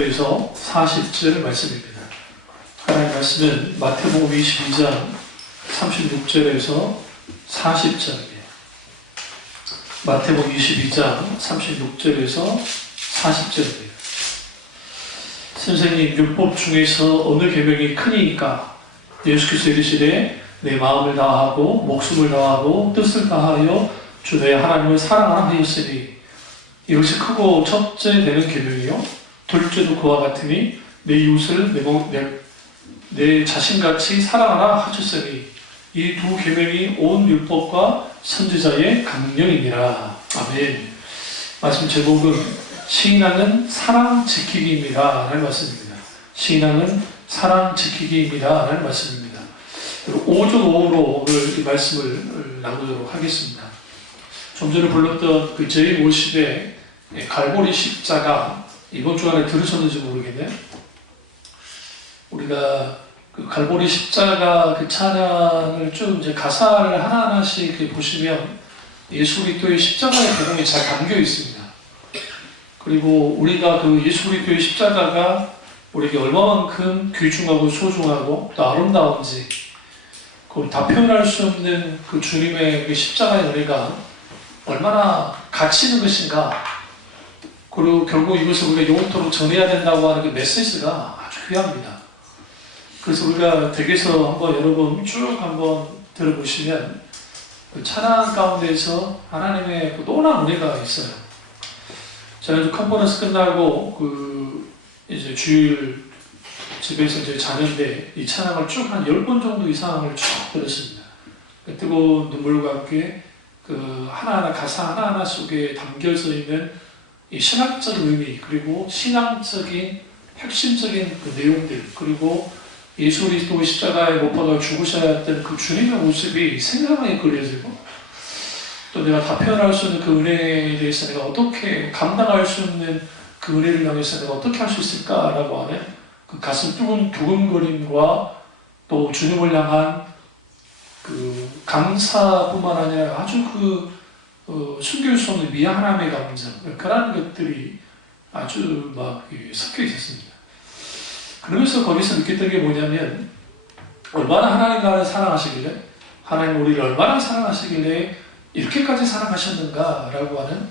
에서 40절 말씀입니다. 하나님 말씀은 마태복음 22장 36절에서 40절입니다. 마태복음 22장 36절에서 40절입니다. 선생님, 율법 중에서 어느 계명이 크니까? 예수께서 이르시되 내 마음을 다하고 목숨을 다하고 뜻을 다하여 주 내 하나님을 사랑하라 하였으니 이것이 크고 첫째 되는 계명이요 둘째도 그와 같으니 내 이웃을 내 자신같이 사랑하라 하셨으니 이 두 계명이 온 율법과 선지자의 강령이니라. 아멘. 말씀 제목은 신앙은 사랑 지키기입니다 라는 말씀입니다. 신앙은 사랑 지키기입니다 라는 말씀입니다. 5전 5호로 오늘 이 말씀을 나누도록 하겠습니다. 좀 전에 불렀던 그 제이 워십의 갈보리 십자가, 이번 주간에 들으셨는지 모르겠네. 우리가 그 갈보리 십자가 그 찬양을 쭉 이제 가사를 하나하나씩 보시면 예수 그리스도의 십자가의 배경이 잘 담겨 있습니다. 그리고 우리가 그 예수 그리스도의 십자가가 우리에게 얼마만큼 귀중하고 소중하고 또 아름다운지 그걸 다 표현할 수 없는 그 주님의 그 십자가의 은혜가 얼마나 가치 있는 것인가, 그리고 결국 이것을 우리가 영원토록 전해야 된다고 하는 그 메시지가 아주 귀합니다. 그래서 우리가 댁에서 한번 여러분 쭉 한번 들어보시면 그 찬양 가운데에서 하나님의 그 놀라운 은혜가 있어요. 제가 이제 컨퍼런스 끝나고 그 이제 주일 집에서 이제 자는데 이 찬양을 쭉 한 10번 정도 이상을 쭉 들었습니다. 그 뜨거운 눈물과 함께 그 하나하나 가사 하나하나 속에 담겨져 있는 이 신학적 의미, 그리고 신앙적인 핵심적인 그 내용들, 그리고 예수 그리스도 십자가에 못 박아 죽으셔야 했던 그 주님의 모습이 생생하게 그려지고, 또 내가 다 표현할 수 없는 그 은혜에 대해서 내가 어떻게 감당할 수 없는 그 은혜를 향해서 내가 어떻게 할 수 있을까라고 하는 그 가슴 뜨거운 두근거림과 또 주님을 향한 그 감사뿐만 아니라 아주 숨길 수 없는 미안함의 감정, 그런 것들이 아주 막 섞여 있었습니다. 그러면서 거기서 느꼈던 게 뭐냐면, 얼마나 하나님 나를 사랑하시길래, 하나님 우리를 얼마나 사랑하시길래 이렇게까지 사랑하셨는가 라고 하는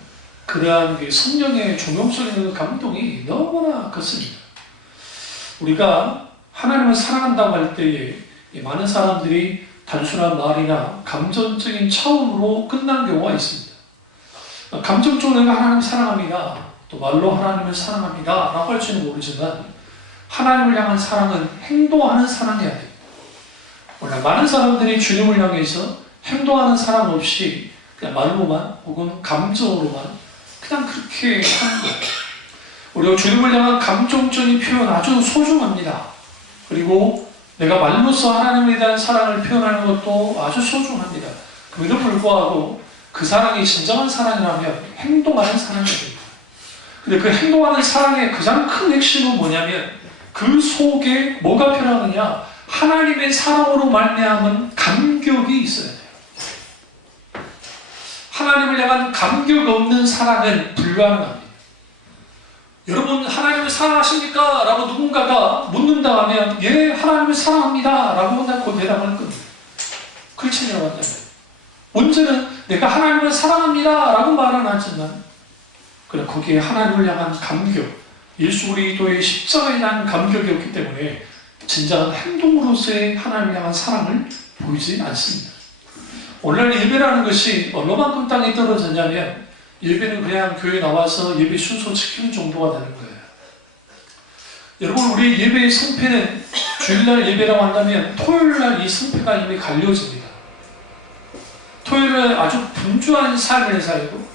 그러한 성령의 조명적인 감동이 너무나 컸습니다. 우리가 하나님을 사랑한다고 할 때에 많은 사람들이 단순한 말이나 감정적인 차원으로 끝나는 경우가 있습니다. 감정적으로 내가 하나님을 사랑합니다, 또 말로 하나님을 사랑합니다 라고 할지는 모르지만, 하나님을 향한 사랑은 행동하는 사랑이어야 됩니다. 원래 많은 사람들이 주님을 향해서 행동하는 사랑 없이 그냥 말로만 혹은 감정으로만 그냥 그렇게 하는 거예요. 우리가 주님을 향한 감정적인 표현 아주 소중합니다. 그리고 내가 말로써 하나님에 대한 사랑을 표현하는 것도 아주 소중합니다. 그럼에도 불구하고 그 사랑이 진정한 사랑이라면 행동하는 사랑입니다. 근데 그 행동하는 사랑의 가장 큰 핵심은 뭐냐면, 그 속에 뭐가 필요하느냐? 하나님의 사랑으로 말미암은 감격이 있어야 돼요. 하나님을 향한 감격 없는 사랑은 불가능합니다. 여러분, 하나님을 사랑하십니까? 라고 누군가가 묻는다 하면, 예, 하나님을 사랑합니다 라고 난 그 대답을 할 겁니다. 크리스천이라고 한다면 문제는 내가 하나님을 사랑합니다 라고 말은 하지만, 그냥 거기에 하나님을 향한 감격, 예수 그리스도의 십자가에 대한 감격이 없기 때문에 진정한 행동으로서의 하나님을 향한 사랑을 보이지 않습니다. 오늘날 예배라는 것이 얼마만큼 땅에 떨어졌냐면, 예배는 그냥 교회에 나와서 예배 순서 지키는 정도가 되는 거예요. 여러분, 우리 예배의 성패는 주일날 예배라고 한다면 토요일날 이 성패가 이미 갈려집니다. 토요일은 아주 분주한 삶을 살고,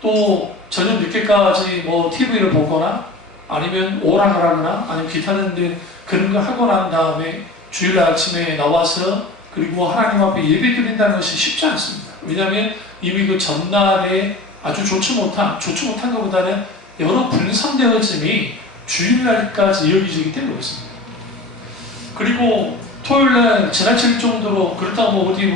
또 저녁 늦게까지 TV를 보거나 아니면 오락을 하거나 아니면 기타는 그런 거 하고 난 다음에 주일날 아침에 나와서 그리고 하나님 앞에 예배 드린다는 것이 쉽지 않습니다. 왜냐하면 이미 그 전날에 아주 좋지 못한 것보다는 여러 분산되어짐이 주일날까지 이어지기 때문에 그렇습니다. 그리고 토요일날 지나칠 정도로, 그렇다고 어디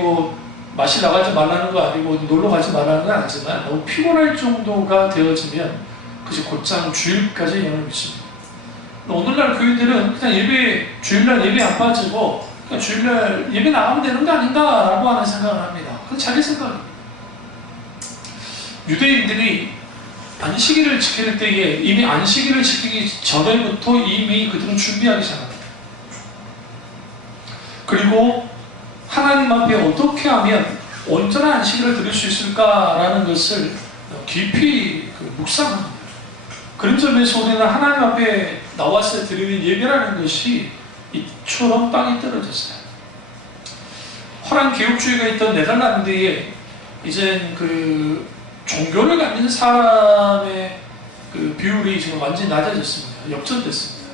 마실 나가지 말라는 거 아니고 놀러 가지 말라는 건 아니지만, 너무 피곤할 정도가 되어지면 그것이 곧장 주일까지 영향을 미칩니다. 오늘날 교인들은 그냥 주일날 예배 안 빠지고 그냥 주일날 예배 나가면 되는 거 아닌가라고 하는 생각을 합니다. 그건 자기 생각입니다. 유대인들이 안식일을 지킬 때에 이미 안식일을 지키기 전에부터 이미 그들은 준비하기 시작합니다. 그리고 하나님 앞에 어떻게 하면 온전한 안식일을 드릴 수 있을까라는 것을 깊이 묵상합니다. 그런 점에서 우리는 하나님 앞에 나와서 드리는 예배라는 것이 이처럼 땅이 떨어졌어요. 호랑 개혁주의가 있던 네덜란드에 이제 종교를 갖는 사람의 비율이 지금 완전히 낮아졌습니다. 역전됐습니다.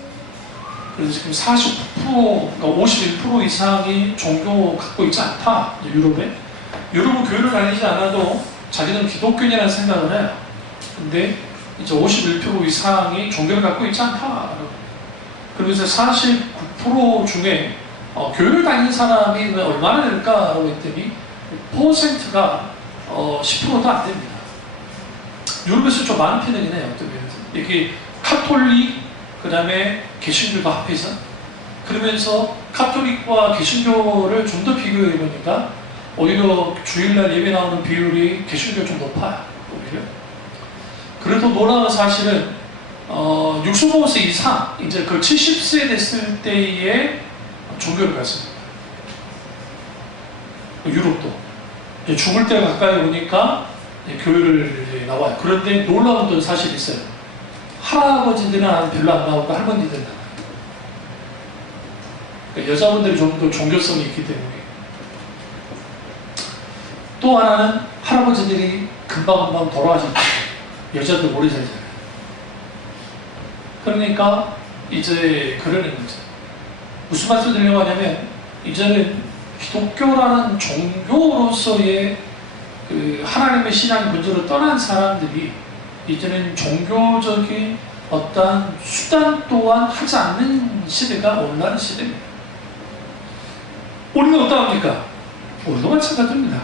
그래서 지금 49%, 그러니까 51% 이상이 종교 갖고 있지 않다. 유럽에. 유럽은 교회를 다니지 않아도 자기는 기독교인이라는 생각을 해요. 근데 이제 51% 이상이 종교를 갖고 있지 않다. 그러면서 49% 중에 교회를 다니는 사람이 얼마나 될까라고 했더니 퍼센트가 10%도 안 됩니다. 유럽에서 좀 많은 편이긴 해요. 어떤 면에서. 이게 카톨릭, 그 다음에 개신교도 합해서. 그러면서 카톨릭과 개신교를 좀 더 비교해보니까 오히려 주일날 예배 나오는 비율이 개신교가 좀 높아요. 오히려. 그래도 놀라운 사실은 65세 이상, 이제 70세 됐을 때에 종교를 갔습니다. 유럽도. 죽을 때 가까이 오니까 교회를 이제 나와요. 그런데 놀라운 또 사실이 있어요. 할아버지들은 별로 안 나오고 할머니들은 나와요. 그러니까 여자분들이 좀 더 종교성이 있기 때문에. 또 하나는 할아버지들이 금방금방 돌아가셨고 여자들 오래 살잖아요. 그러니까 이제 그러는 거죠. 무슨 말씀 드리려고 하냐면 이제는 기독교라는 종교로서의 하나님의 신앙 본질을 떠난 사람들이 이제는 종교적인 어떤 수단 또한 하지 않는 시대가 온다는 시대입니다. 우리는 어떠합니까? 우리도 마찬가지입니다.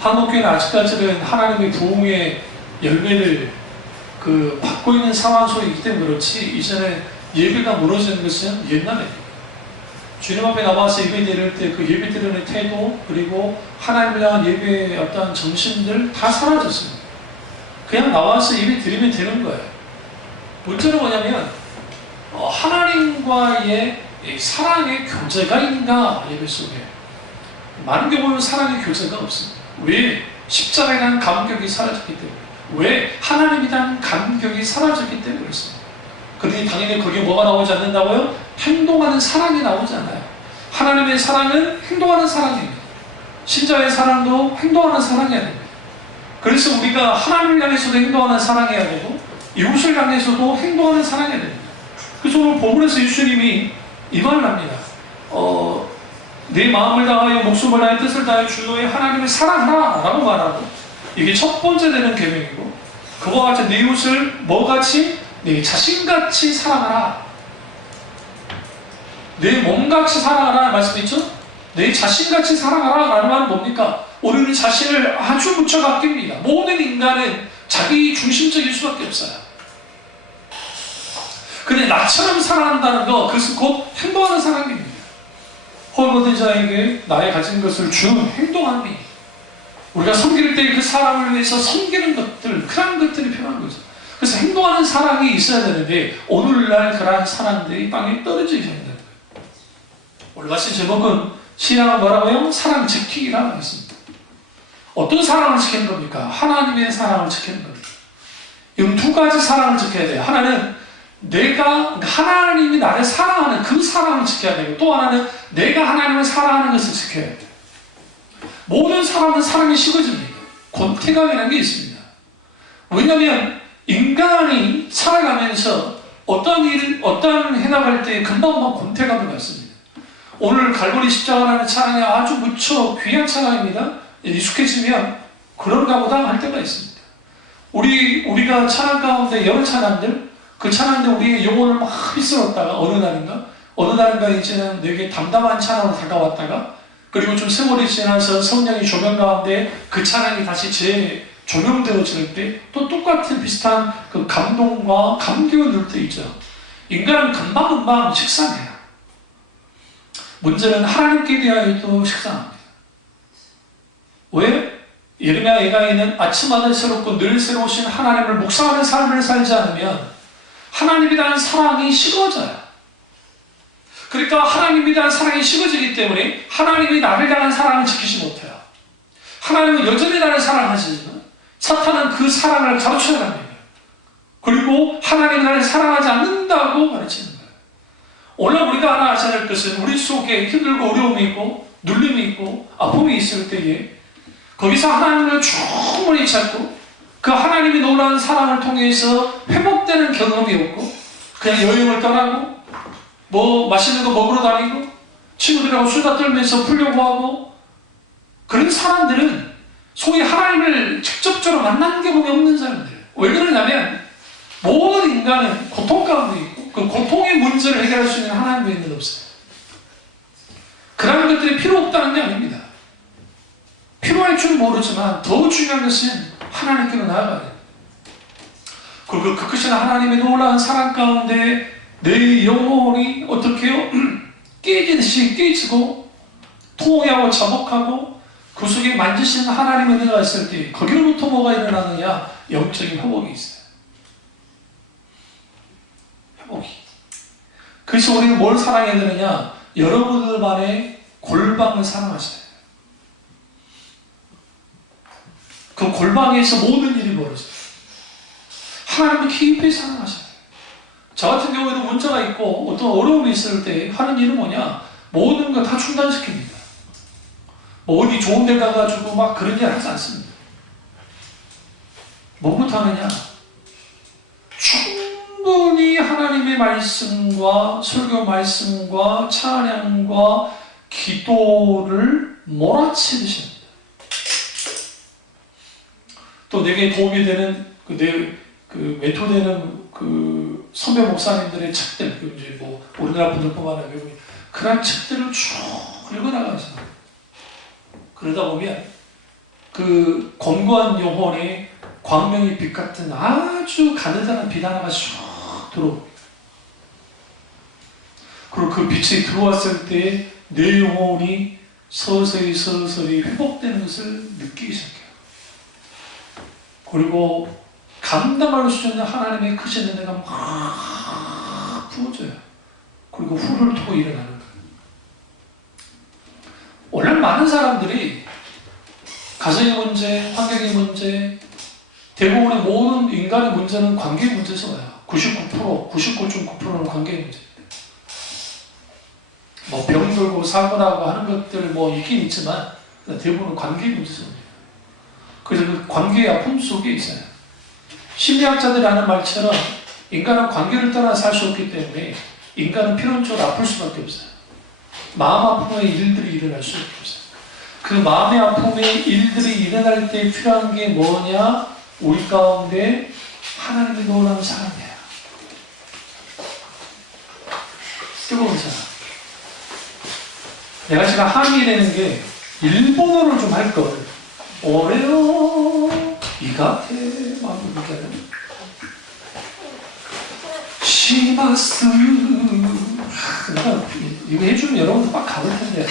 한국교회는 아직까지는 하나님의 부흥의 열매를 받고 있는 상황 속에 있기 때문에 그렇지 이제는 예배가 무너지는 것은 옛날에 주님 앞에 나와서 예배 드릴 때 그 예배 드리는 태도 그리고 하나님을 향한 예배의 어떤 정신들 다 사라졌습니다. 그냥 나와서 예배 드리면 되는 거예요. 문제는 뭐냐면 하나님과의 사랑의 교제가 있는가 예배 속에 많은 경우는 사랑의 교제가 없습니다. 왜? 십자가에 대한 감격이 사라졌기 때문에 왜? 하나님에 대한 감격이 사라졌기 때문에 그렇습니다. 그러니 당연히 거기에 뭐가 나오지 않는다고요? 행동하는 사랑이 나오지 않아요. 하나님의 사랑은 행동하는 사랑입니다. 신자의 사랑도 행동하는 사랑이어야 됩니다. 그래서 우리가 하나님을 향해서도 행동하는 사랑해야 되고 이웃을 향해서도 행동하는 사랑해야 됩니다. 그래서 오늘 본문에서 예수님이 이 말을 합니다. 내 마음을 다하여 목숨을 다하여 뜻을 다하여 주 너의 하나님을 사랑하라 라고 말하고 이게 첫 번째 되는 계명이고 그와 같이 내 이웃을 뭐같이? 내 자신같이 사랑하라. 내 몸같이 사랑하라 말씀이 있죠? 내 자신같이 사랑하라 라는 말은 뭡니까? 우리는 자신을 아주 무척 아낍니다. 모든 인간은 자기 중심적일 수밖에 없어요. 근데 나처럼 사랑한다는 거 그것은 곧 행동하는 사랑입니다. 홀모든 자에게 나의 가진 것을 주는 행동함이 우리가 섬길 때 그 사람을 위해서 섬기는 것들 그런 것들이 필요한 거죠. 그래서 행동하는 사랑이 있어야 되는데 오늘날 그러한 사랑들이 땅에 떨어지게 된다는 거예요. 오늘 말씀 제목은 신앙은 뭐라고요? 사랑 지키기라고 했습니다. 어떤 사랑을 지키는 겁니까? 하나님의 사랑을 지키는 겁니다. 이건 두 가지 사랑을 지켜야 돼요. 하나는 하나님이 나를 사랑하는 그 사랑을 지켜야 되고 또 하나는 내가 하나님을 사랑하는 것을 지켜야 돼요. 모든 사람은 사랑이 식어집니다. 권태감이라는 게 있습니다. 왜냐하면 인간이 살아가면서 어떤 해나갈 때 금방 권태감을 갖습니다. 오늘 갈보리 십자가라는 찬양이 아주 무척 귀한 찬양입니다. 익숙해지면 그런가 보다 할 때가 있습니다. 우리가 찬양 가운데 여러 찬양들 그 찬양들 우리의 영혼을 막 휘쓸었다가 어느 날인가 이제는 내게 담담한 찬양으로 다가왔다가 그리고 좀 세월이 지나서 성령의 조명 가운데 그 찬양이 다시 재조명되어질 때 또 똑같은 비슷한 그 감동과 감격을 누릴 때 있죠. 인간은 금방금방 식상해요. 문제는 하나님께 대하여도 식상합니다. 왜? 예레미야 예가에는 아침마다 새롭고 늘 새로우신 하나님을 묵상하는 삶을 살지 않으면 하나님에 대한 사랑이 식어져요. 그러니까 하나님에 대한 사랑이 식어지기 때문에 하나님이 나를 향한 사랑을 지키지 못해요. 하나님은 여전히 나를 사랑하시지만 사탄은 그 사랑을 가로채야 합니다. 그리고 하나님이 나를 사랑하지 않는다고 가르치는 거예요. 오늘 우리가 하나 아셔야 할 것은 우리 속에 힘들고 어려움이 있고 눌림이 있고 아픔이 있을 때에 거기서 하나님을 충분히 찾고 그 하나님이 놀라운 사랑을 통해서 회복되는 경험이 없고 그냥 여행을 떠나고 뭐 맛있는 거 먹으러 다니고 친구들하고 수다 떨면서 풀려고 하고 그런 사람들은 소위 하나님을 직접적으로 만난 경험이 없는 사람들. 왜 그러냐면 모든 인간은 고통 가운데 있고 그 고통의 문제를 해결할 수 있는 하나님의 은혜는 없어요. 그런 것들이 필요 없다는 게 아닙니다. 필요할 줄 모르지만 더 중요한 것은 하나님께로 나아가야 돼요. 그리고 그 크신 하나님의 놀라운 사랑 가운데 내 영혼이 어떻게 해요? 깨지듯이 깨지고 통회하고 자복하고 그 속에 만지시는 하나님의 은혜가 있을 때 거기로부터 뭐가 일어나느냐? 영적인 회복이 있어요. 회복이. 그래서 우리는 뭘 사랑해야 되느냐? 여러분들만의 골방을 사랑하셔야 돼요. 그 골방에서 모든 일이 벌어져요. 하나님을 깊이 사랑하셔야 돼요. 저 같은 경우에도 문제가 있고 어떤 어려움이 있을 때 하는 일은 뭐냐? 모든 거 다 중단시킵니다. 뭐 어디 좋은 데 가가지고 막 그런 일 하지 않습니다. 뭐부터 하느냐? 충분히 하나님의 말씀과 설교 말씀과 찬양과 기도를 몰아치듯이 합니다. 또 내게 도움이 되는 멘토되는 선배 목사님들의 책들, 이제 뭐 우리나라 분들뿐만 아니라 그런 책들을 쭉 읽어나가면서 그러다 보면 그 권고한 영혼의 광명의 빛 같은 아주 가느다란 빛 하나가 쭉 들어옵니다. 그리고 그 빛이 들어왔을 때 내 영혼이 서서히 회복되는 것을 느끼기 시작해요. 그리고 감당할 수 있는 하나님의 크신 은혜가 막 부어져요. 그리고 후를 토고 일어나는 거예요. 원래 많은 사람들이 가정의 문제, 환경의 문제, 대부분의 모든 인간의 문제는 관계의 문제에서 와요. 99.9%는 관계의 문제입니다. 뭐 병들고 사고 나고 하는 것들 뭐 있긴 있지만 대부분은 관계의 문제에서 옵니다. 그래서 그 관계의 아픔 속에 있어요. 심리학자들이 하는 말처럼 인간은 관계를 떠나 살 수 없기 때문에 인간은 필연적으로 아플 수밖에 없어요. 마음 아픔의 일들이 일어날 수밖에 없어요. 그 마음의 아픔의 일들이 일어날 때 필요한 게 뭐냐? 우리 가운데 하나님의 놀라운 사랑이에요. 뜨거운 사랑. 내가 지금 항의되는 게 일본어를 좀 할 걸. 오레오 이가테 마무리가는 시마스. 이거 해주면 여러분도 막 가볼 텐데.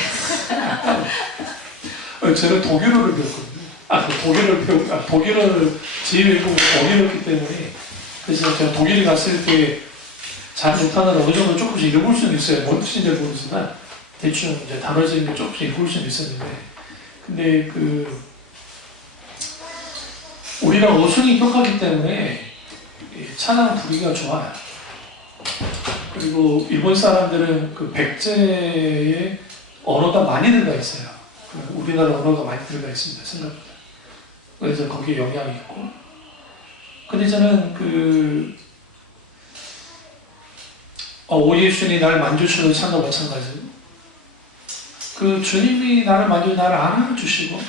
저는 독일어를 배웠거든요. 독일어를 제2외국어 독일어였기 때문에 그래서 제가 독일에 갔을 때 잘 못하느라 어느 정도 조금씩 읽을 수는 있어요. 뭔 뜻인지 모르지만 대충 이제 단어적인 조금씩 읽을 수는 있었는데 근데 우리가 어순이 똑같기 때문에 찬양 부르기가 좋아요. 그리고 일본 사람들은 그 백제의 언어가 많이 들어가 있어요. 우리나라 언어가 많이 들어가 있습니다. 생각보다. 그래서 거기에 영향이 있고. 근데 저는 오 예수님이 나를 만져주는 찬도 마찬가지고 그 주님이 나를 안아주시고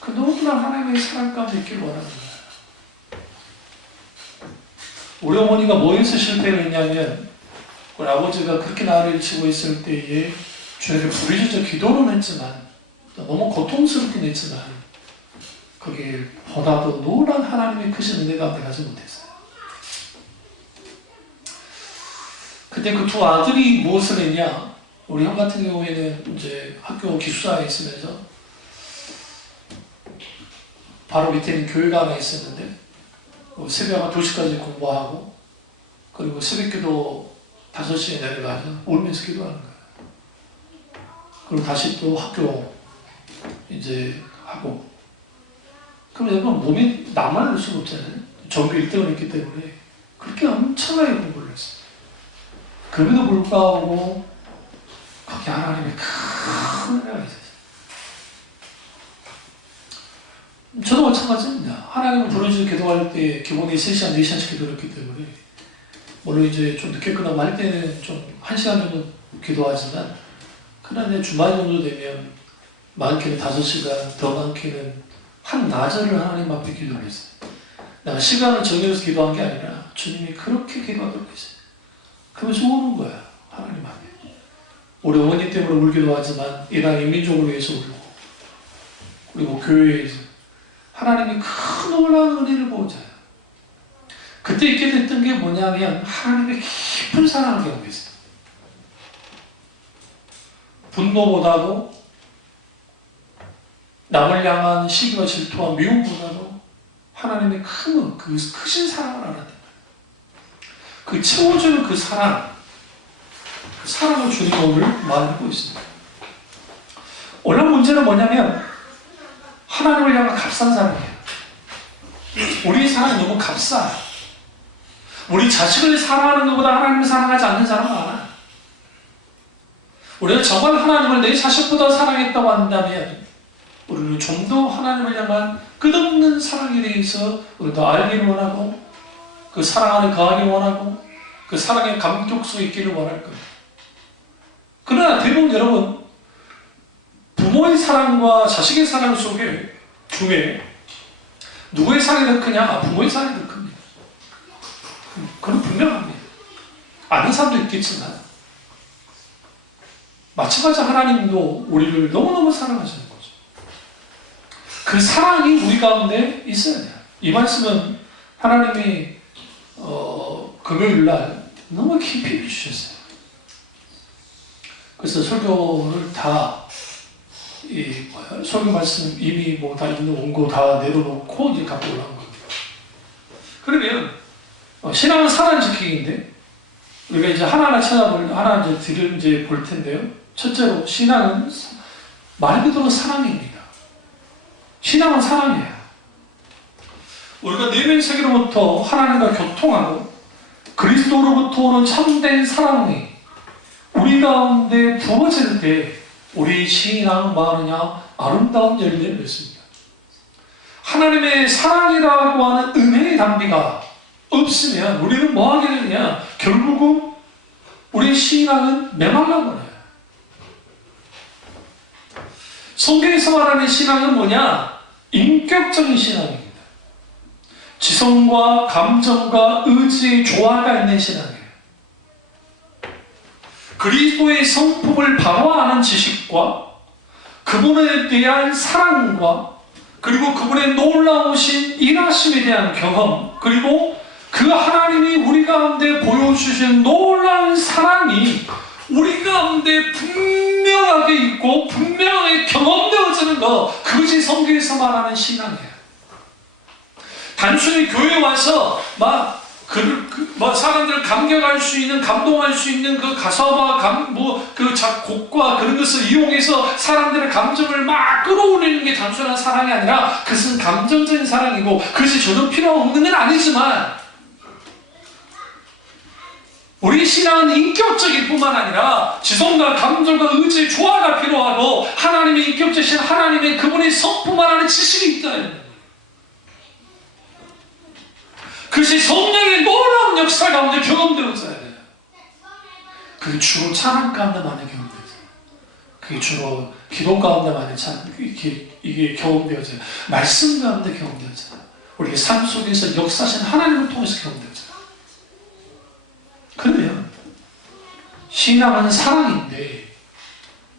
그 너무나 하나님의 사랑 가운데 있기를 원하는 거예요. 우리 어머니가 뭐에서 실패를 했냐면 우리 아버지가 그렇게 나를 일치고 있을 때에 주님께 부르짖어 기도는 했지만 너무 고통스럽긴 했지만 거기에 보다도 놀란 하나님의 크신 은혜 가운데 가지 못했어요. 그때 그 두 아들이 무엇을 했냐? 우리 형 같은 경우에는 이제 학교 기숙사에 있으면서 바로 밑에는 교회가 하나 있었는데 새벽 한 2시까지 공부하고 그리고 새벽기도 5시에 내려가서 울면서 기도하는 거예요. 그리고 다시 또 학교 이제 하고 그럼 여러분 몸이 나만 할 수가 없잖아요. 전교 1등을 했기 때문에 그렇게 엄청나게 공부를 했어요. 그럼에도 불구하고 거기 하나님의 큰 은혜가 있었어요. 저도 마찬가지입니다. 하나님을 부르짖어 기도할 때 기본이 3시간, 4시간씩 기도했기 때문에 물론 이제 좀 늦게 끝나고 할 때는 좀 1시간 정도 기도하지만 그러나 주말 정도 되면 많게는 5시간, 더 많게는 한나절을 하나님 앞에 기도를 했어요. 내가 시간을 정해서 기도한 게 아니라 주님이 그렇게 기도하도록 했어요. 그러면서 우는 거야, 하나님 앞에. 우리 어머니 때문에 울기도 하지만 이 나라 인민족을 위해서 울고 그리고 교회에서 하나님이 큰 놀라운 은혜를 보여줘요. 그때 있게 됐던 게 뭐냐면 하나님의 깊은 사랑을 경험했어요. 분노보다도 남을 향한 시기와 질투와 미움보다도 하나님의 그 크신 사랑을 알았다. 그 채워주는 그 사랑을 주님이 오늘 말하고 있습니다. 오늘 문제는 뭐냐면 하나님을 향한 값싼 사랑이에요. 우리의 사랑이 너무 값싸요. 우리 자식을 사랑하는 것보다 하나님을 사랑하지 않는 사람은 많아요. 우리가 정말 하나님을 내 자식보다 사랑했다고 한다면 우리는 좀 더 하나님을 향한 끝없는 사랑에 대해서 우리도 알기를 원하고 그 사랑 안에 거하기를 원하고 그 사랑의 감격 속에 있기를 원할 겁니다. 그러나 대부분 여러분 부모의 사랑과 자식의 사랑 중에 누구의 사랑이 더 크냐? 부모의 사랑이 더 큽니다. 그건 분명합니다. 아는 사람도 있겠지만 마찬가지 하나님도 우리를 너무너무 사랑하시는 거죠. 그 사랑이 우리 가운데 있어야 돼요. 이 말씀은 하나님이 금요일날 너무 깊이 주셨어요. 그래서 설교를 다 설교 말씀 이미 다 있는 원고 다 내려놓고 이제 갖고 올라온 겁니다. 그러면 신앙은 사랑 지키기인데 우리가 이제 하나하나 이제 볼 텐데요. 첫째로 신앙은 말 그대로 사랑입니다. 신앙은 사랑이에요. 우리가 내면 세계로부터 하나님과 교통하고 그리스도로부터 오는 참된 사랑이 우리 가운데 부어질 때 우리 신앙은 뭐하느냐? 아름다운 열매를 맺습니다. 하나님의 사랑이라고 하는 은혜의 담비가 없으면 우리는 뭐 하게 되느냐? 결국은 우리의 신앙은 메말라버려요. 성경에서 말하는 신앙은 뭐냐? 인격적인 신앙입니다. 지성과 감정과 의지의 조화가 있는 신앙이에요. 그리스도의 성품을 방어하는 지식과 그분에 대한 사랑과 그리고 그분의 놀라우신 일하심에 대한 경험 그리고 그 하나님이 우리 가운데 보여주신 놀라운 사랑이 우리 가운데 분명하게 있고 분명하게 경험되어지는 것, 그것이 성경에서 말하는 신앙이에요. 단순히 교회에 와서 사람들을 감격할 수 있는, 감동할 수 있는 그 가사와 그 작곡과 그런 것을 이용해서 사람들의 감정을 막 끌어올리는 게 단순한 사랑이 아니라 그것은 감정적인 사랑이고 그것이 전혀 필요 없는 건 아니지만 우리 신앙은 인격적일 뿐만 아니라 지성과 감정과 의지의 조화가 필요하고 하나님의 인격적이신 하나님의 그분의 성품만 하는 지식이 있다. 그것이 성령의 놀라운 역사 가운데 경험되어져야 돼요. 그게 주로 찬양 가운데 많이 경험되어져요. 그게 주로 기도 가운데 많이 이게 경험되어져요. 말씀 가운데 경험되어져요. 우리의 삶 속에서 역사하신 하나님을 통해서 경험되어져요. 그러면 신앙은 사랑인데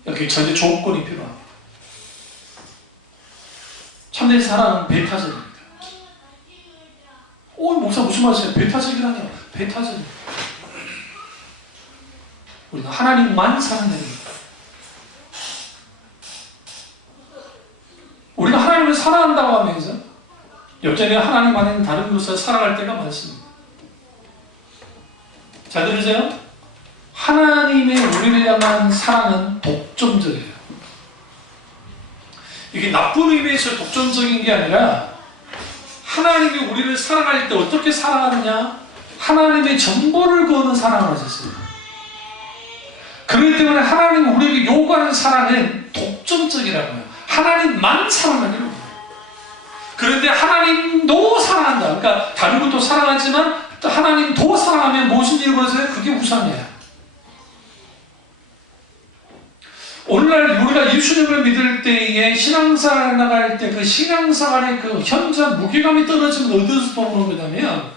여기 전제 조건이 필요합니다. 참된 사랑은 배타적입니다. 목사 무슨 말이세요? 배타적이라뇨? 배타적입니다. 우리는 하나님만 사랑해야 됩니다. 우리가 하나님을 사랑한다고 하면서 여전히 하나님 안에는 다른 것을 사랑할 때가 많습니다. 잘 들으세요? 하나님의 우리를 향한 사랑은 독점적이에요. 이게 나쁜 의미에서 독점적인 게 아니라 하나님이 우리를 사랑할 때 어떻게 사랑하느냐? 하나님의 전부를 거는 사랑을 하셨어요. 그렇기 때문에 하나님이 우리에게 요구하는 사랑은 독점적이라고 해요. 하나님만 사랑하는 거예요. 그런데 하나님도 사랑한다. 그러니까 다른 것도 사랑하지만 하나님도 사랑하면 무슨 일이 벌어져요? 그게 우상이에요. 오늘날 우리가 예수님을 믿을 때에 신앙생활 나갈 때 그 신앙생활의 그 현저한 무게감이 떨어지면 어디서 오는 거냐면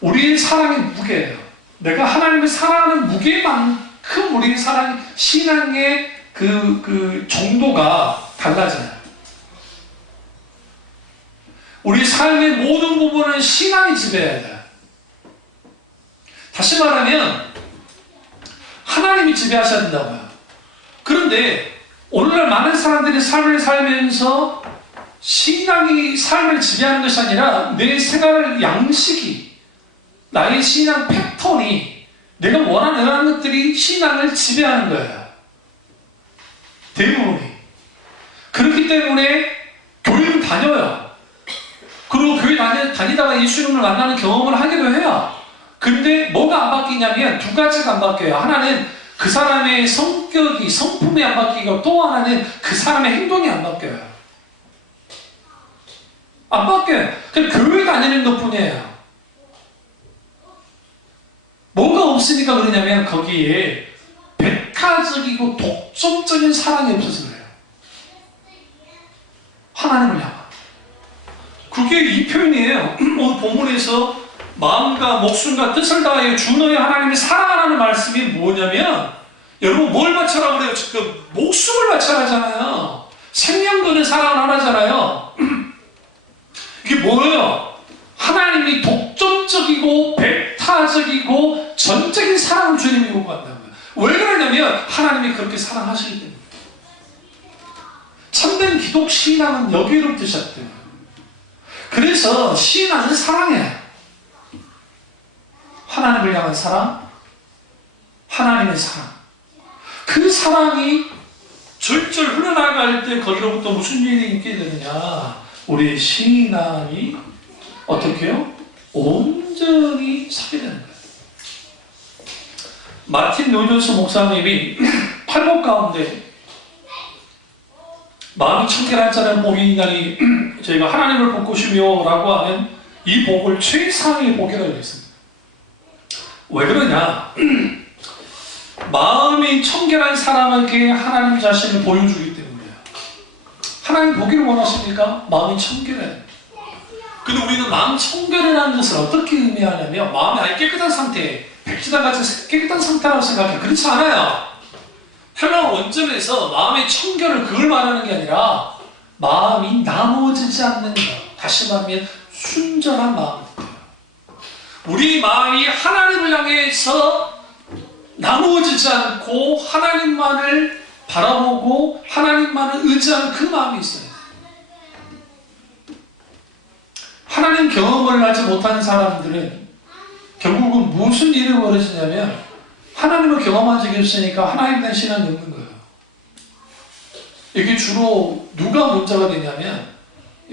우리의 사랑의 무게예요. 내가 하나님을 사랑하는 무게만큼 우리의 사랑, 신앙의 그 정도가 달라져요. 우리 삶의 모든 부분은 신앙이 지배해야 돼요. 다시 말하면 하나님이 지배하셔야 된다고요. 그런데 오늘날 많은 사람들이 삶을 살면서 신앙이 삶을 지배하는 것이 아니라 내 생활 양식이, 나의 신앙 패턴이, 내가 원하는 것들이 신앙을 지배하는 거예요. 대부분이. 그렇기 때문에 교회를 다녀요. 그리고 교회 다니다가 예수님을 만나는 경험을 하기도 해요. 근데 뭐가 안 바뀌냐면 두 가지가 안 바뀌어요. 하나는 그 사람의 성격이, 성품이 안 바뀌고 또 하나는 그 사람의 행동이 안 바뀌어요. 안 바뀌어요. 그냥 교회 다니는 것 뿐이에요. 뭐가 없으니까 그러냐면 거기에 배타적이고 독점적인 사랑이 없어서 그래요. 하나님을 향한. 그게 이 표현이에요. 오늘 본문에서 마음과 목숨과 뜻을 다하여 주 너의 하나님을 사랑하라는 말씀이 뭐냐면 여러분 뭘 바쳐라 그래요? 지금 목숨을 바쳐라 하잖아요. 생명 거는 사랑을 하라잖아요. 이게 뭐예요? 하나님이 독점적이고 배타적이고 전적인 사랑을 주님이 요구한다는 거예요. 왜 그러냐면 하나님이 그렇게 사랑하시기 때문에. 참된 기독 신앙은 여기로부터 시작돼요. 그래서 신앙은 사랑이에요. 하나님을 향한 사랑, 하나님의 사랑. 그 사랑이 절절 흘러나갈 때 거기로부터 무슨 일이 있게 되느냐? 우리의 신앙이 어떻게 해요? 온전히 서게 되는 거예요. 마틴 노존스 목사님이 팔복 가운데 마음이 청결한 자는 복이 있나니 저희가 하나님을 볼 것이며 라고 하는 이 복을 최상의 복이라고 했습니다. 왜 그러냐? 마음이 청결한 사람에게 하나님 자신을 보여주기 때문이에요. 하나님 보기를 원하십니까? 마음이 청결해. 근데 우리는 마음 청결이라는 것을 어떻게 의미하냐면 마음이 아예 깨끗한 상태, 백지단같이 깨끗한 상태라고 생각해요. 그렇지 않아요. 하나 원점에서 마음의 청결을 그걸 말하는 게 아니라 마음이 나누어지지 않는 것. 다시 말하면 순전한 마음입니다. 우리 마음이 하나님을 향해서 나누어지지 않고 하나님만을 바라보고 하나님만을 의지하는 그 마음이 있어요. 하나님 경험을 하지 못하는 사람들은 결국은 무슨 일이 벌어지냐면 하나님을 경험한 적이 없으니까 하나님에 대한 신앙이 없는 거예요. 이게 주로 누가 문제가 되냐면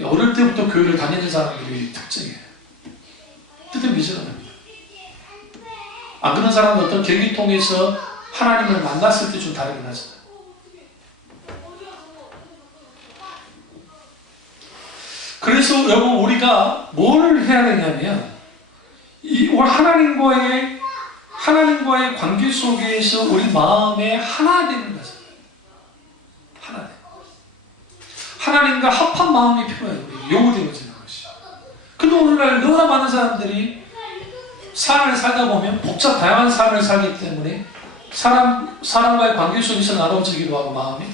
어릴 때부터 교회를 다니는 사람들이 특징이에요. 뜻을 미쳐갑니다. 안 그런 사람은 어떤 계기 통해서 하나님을 만났을 때 좀 다르긴 하잖아요. 그래서 여러분 우리가 뭘 해야 되냐면 이 하나님과의 관계 속에서 우리 마음에 하나 되는 것을 하나 돼. 하나님과 합한 마음이 필요해요. 요구되어지는 것이. 근데 오늘날 너무나 많은 사람들이 삶을 살다 보면 다양한 삶을 살기 때문에 사람과의 관계 속에서 나눠지기도 하고 마음이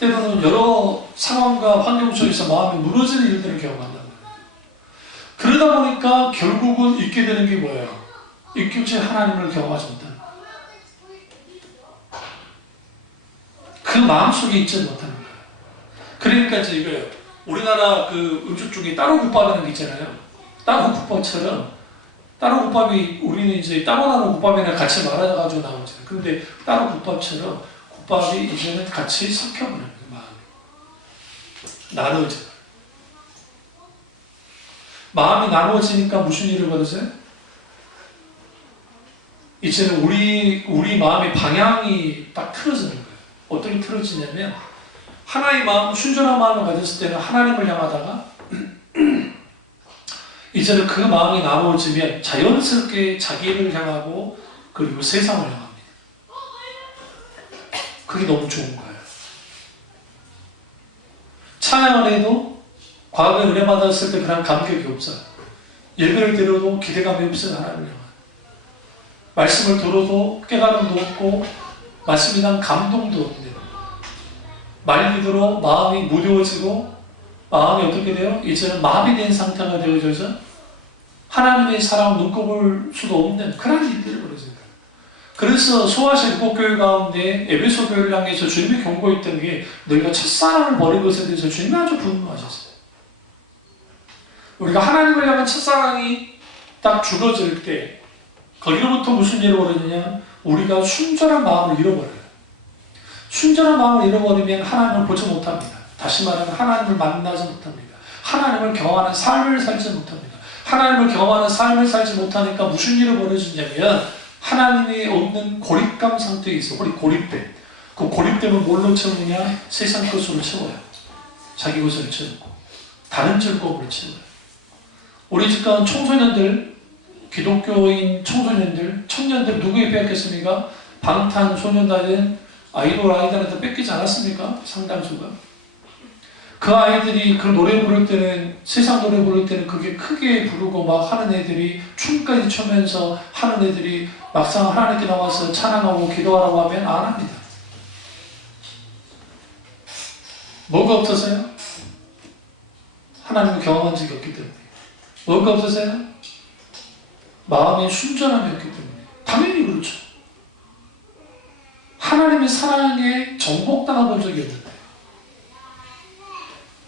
때로는 여러 상황과 환경 속에서 마음이 무너지는 일들을 경험한단 말이에요. 그러다 보니까 결국은 있게 되는 게 뭐예요? 인격적 하나님을 경험하지 못하는 거예요. 그 마음속에 있지 못하는 거예요. 그러니까 이제 이거예요. 우리나라 그 음식 중에 따로국밥이라는 게 있잖아요. 따로국밥처럼 따로국밥이 우리는 이제 따로나로 국밥이랑 같이 말아가지고 나오잖아요. 그런데 따로국밥처럼 국밥이 이제는 같이 섞여버려요. 마음이 나눠져요. 마음이 나누어지니까 무슨 일을 벌어져요? 이제는 우리 마음의 방향이 딱 틀어지는 거예요. 어떻게 틀어지냐면 하나의 마음, 순전한 마음을 가졌을 때는 하나님을 향하다가 이제는 그 마음이 나누어지면 자연스럽게 자기를 향하고 그리고 세상을 향합니다. 그게 너무 좋은 거예요. 찬양을 해도 과거에 은혜 받았을 때 그런 감격이 없어요. 예배를 드려도 기대감이 없어요. 하나님을 향하는. 말씀을 들어도 깨달음도 없고 말씀에 대한 감동도 없네요. 말 그대로 마음이 무뎌지고 마음이 어떻게 돼요? 이제는 마비된 상태가 되어져서 하나님의 사랑을 눈꼽을 수도 없는 그런 일들이 벌어져요. 그래서 소아시 일곱교회 가운데 에베소 교회를 향해서 주님이 경고했던 게 너희가 첫사랑을 버린 것에 대해서 주님이 아주 분노하셨어요. 우리가 하나님을 향한 첫사랑이 딱 죽어질 때 거기로부터 무슨 일이 벌어지냐? 우리가 순전한 마음을 잃어버려요. 순전한 마음을 잃어버리면 하나님을 보지 못합니다. 다시 말하면 하나님을 만나지 못합니다. 하나님을 경험하는 삶을 살지 못합니다. 하나님을 경험하는 삶을 살지 못하니까 무슨 일이 벌어지냐면 하나님이 없는 고립감 상태에 있어. 우리 고립됨. 그 고립됨을 뭘로 채우느냐? 세상 것으로 채워요. 자기 것으로 채우고 다른 즐거움을 채워요. 우리 집 가운 청소년들, 기독교인 청소년들, 청년들 누구에 빼앗겼습니까? 방탄소년단은 아이돌 아이들한테 뺏기지 않았습니까? 상당수가. 그 아이들이 그 노래 부를 때는, 세상 노래 부를 때는 그게 크게 부르고 막 하는 애들이 춤까지 추면서 하는 애들이 막상 하나님께 나와서 찬양하고 기도하라고 하면 안 합니다. 뭐가 없어서요? 하나님을 경험한 적이 없기 때문에. 뭐가 없어서요? 마음의 순전함이 없기 때문에. 당연히 그렇죠. 하나님의 사랑에 정복당한 본 적이 없는데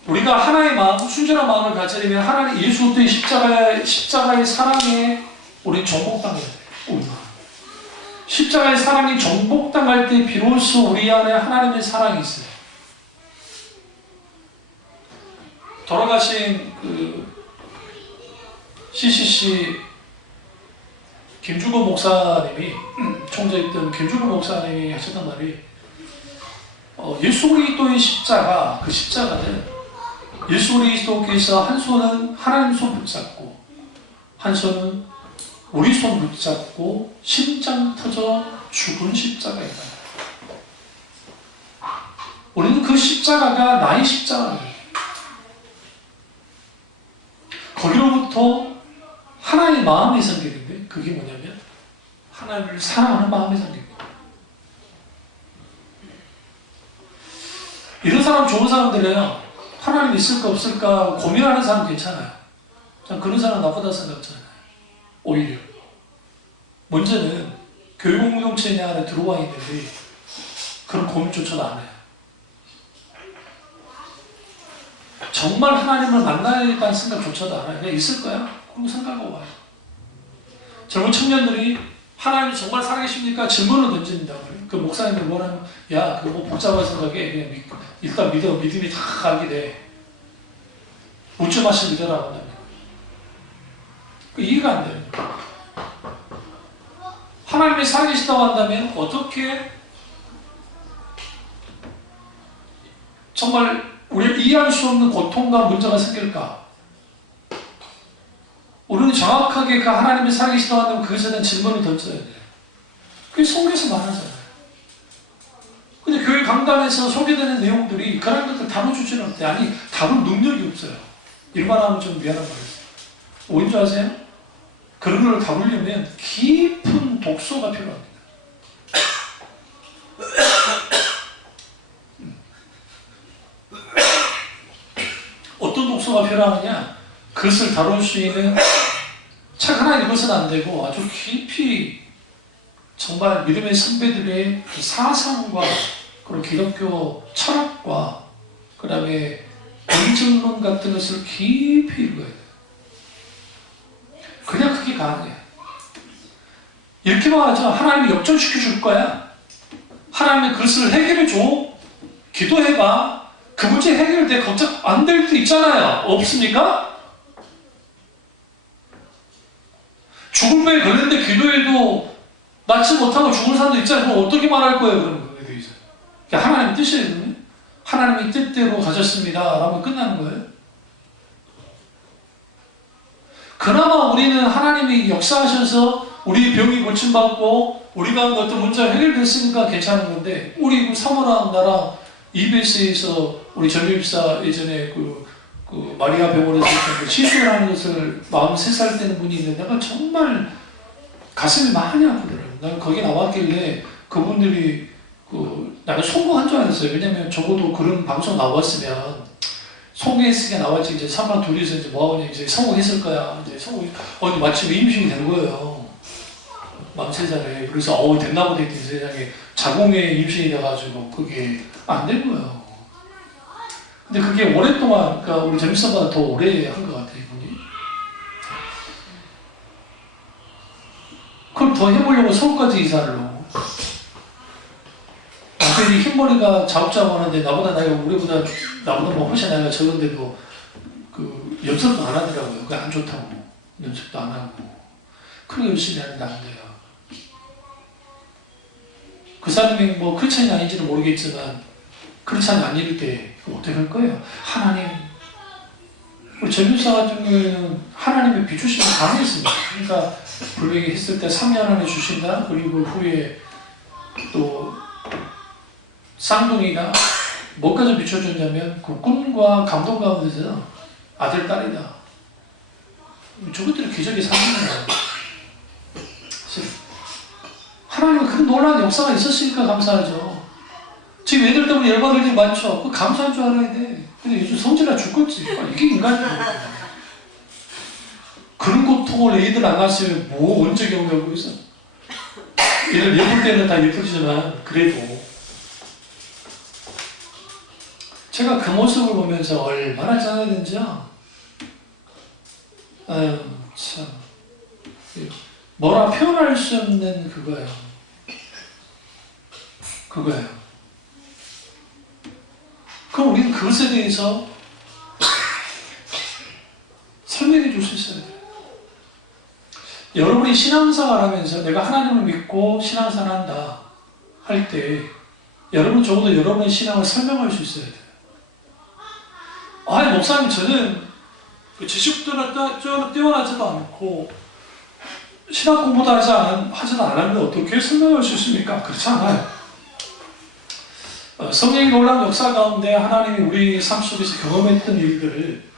우리가 하나의 마음, 순전한 마음을 가지려면 하나님 예수 그리스도의 십자가의 사랑에 우리 정복당해야 돼요. 우리 마음. 십자가의 사랑이 정복당할 때 비로소 우리 안에 하나님의 사랑이 있어요. 돌아가신 그 CCC 김주고 목사님이 총재였던 김주고 목사님이 하셨던 말이 예수 그리스도의 십자가, 그 십자가는 예수 그리스도께서 한 손은 하나님 손 붙잡고 한 손은 우리 손 붙잡고 심장 터져 죽은 십자가이다. 우리는 그 십자가가 나의 십자가예요. 거기로부터 하나의 마음이 생기는데 그게 뭐냐면 하나님을 사랑하는 마음이 생깁니다. 이런 사람 좋은 사람들이에요. 하나님 있을까 없을까 고민하는 사람 괜찮아요. 전 그런 사람 나쁘다 생각하지 않아요. 오히려 문제는 교육 공동체 안에 들어와 있는데 그런 고민조차도 안 해요. 정말 하나님을 만나야겠다는 생각조차도 안 해요. 그냥 있을 거야. 그런 생각하고 와요. 젊은 청년들이 하나님이 정말 살아계십니까? 질문을 던진다고 그래요. 그 목사님들 뭐라면 야 그거 복잡한 생각에 그냥 일단 믿음이 다 가게 돼. 묻지 마시 믿어라고 한다면 그 이해가 안 돼요. 하나님이 살아계시다고 한다면 어떻게 정말 우리가 이해할 수 없는 고통과 문제가 생길까? 우리는 정확하게 그 하나님이 살아계시다고 한다면 그것에 대한 질문을 던져야 돼요. 그게 성경에서 말하잖아요. 근데 교회 강단에서 소개되는 내용들이 그런 것들 다뤄주지는 않대. 아니 다룰 능력이 없어요. 일만 하면 좀 미안한 말이에요. 뭔지 아세요? 그런 걸 다루려면 깊은 독서가 필요합니다. 어떤 독서가 필요하느냐? 그것을 다룰 수 있는 책 하나 읽어서는 안 되고 아주 깊이 정말 믿음의 선배들의 그 사상과 그리고 기독교 철학과 그 다음에 본질론 같은 것을 깊이 읽어야 돼요. 그냥 그게 가능해요. 이렇게만 하죠. 하나님이 역전시켜 줄 거야. 하나님의 그것을 해결해 줘. 기도해봐. 그 문제 해결돼. 걱정 안 될 때 있잖아요. 없습니까? 죽을 병에 걸렸는데 기도해도 낫지 못하고 죽을 사람도 있잖아요. 그럼 어떻게 말할 거예요? 그런 거에 대해서. 하나님 뜻이거든요. 하나님이 뜻대로 가졌습니다. 라고 끝나는 거예요. 그나마 우리는 하나님이 역사하셔서 우리 병이 고침받고 우리 가운데 어떤 문제가 해결됐으니까 괜찮은 건데, 우리 사모랑 나랑 EBS에서 우리 전립사 예전에 그 마리아 병원에서 시술을 하는 것을 43살 때는 분이 있는데 내가 정말 가슴이 많이 아프더라고요. 나는 거기 나왔길래 그분들이 나는 성공한 줄 알았어요. 왜냐면 적어도 그런 방송 나왔으면 성공했으니까 나왔지. 이제 사람 둘이서 이제 뭐하냐 이제 성공했을 거야. 이제 마침 임신이 된 거예요. 43살에. 그래서 됐나 보다 했더니 세상에 자궁에 임신이 돼가지고 그게 안 된 거예요. 근데 그게 오랫동안, 그러니까 우리 전립선보다 더 오래 한 것 같아요, 이분이. 그걸 더 해보려고 서울까지 이사를. 남편이 흰머리가 자욱자욱 하는데 우리보다 나보다 뭐 훨씬 나이가 적은데도 연습도 안 하더라고요. 그게 안 좋다고. 연습도 안 하고. 그렇게 열심히 하는데 안 돼요. 그 사람이 뭐 크리스찬이 아닌지는 모르겠지만 크리스찬이 아닐 때 어떻게 할 거예요? 하나님, 우리 전도사 같은 경우에는 하나님의 비추심이 강했습니다. 그러니까 불행히 했을 때 3년 안에 주신다. 그리고 후에 또 쌍둥이가 뭐까지 비춰줬냐면 그 꿈과 감동 가운데서 아들, 딸이다. 저것들이 기적이 생기는 거예요. 하나님은 그 놀라운 역사가 있었으니까 감사하죠. 지금 애들 때문에 열받을 일 많죠. 그거 감사한 줄 알아야 돼. 근데 요즘 성질나 죽겠지. 이게 인간이야. 그런 고통을 애들 안 갔으면 뭐 언제 경험하고 있어. 얘들 예쁠 때는 다 예쁘지만 그래도 제가 그 모습을 보면서 얼마나 짜증나는지요. 아유 참, 뭐라 표현할 수 없는 그거예요. 그럼 우리는 그것에 대해서 설명해 줄 수 있어야 돼요. 여러분이 신앙생활 하면서 내가 하나님을 믿고 신앙생활 한다 할 때 여러분 적어도 여러분의 신앙을 설명할 수 있어야 돼요. 아니 목사님 저는 지식도 뛰어나지도 않고 신학 공부도 하지도 않았는데 어떻게 설명할 수 있습니까? 그렇지 않아요. 성령의 놀라운 역사 가운데 하나님이 우리 삶 속에서 경험했던 일들을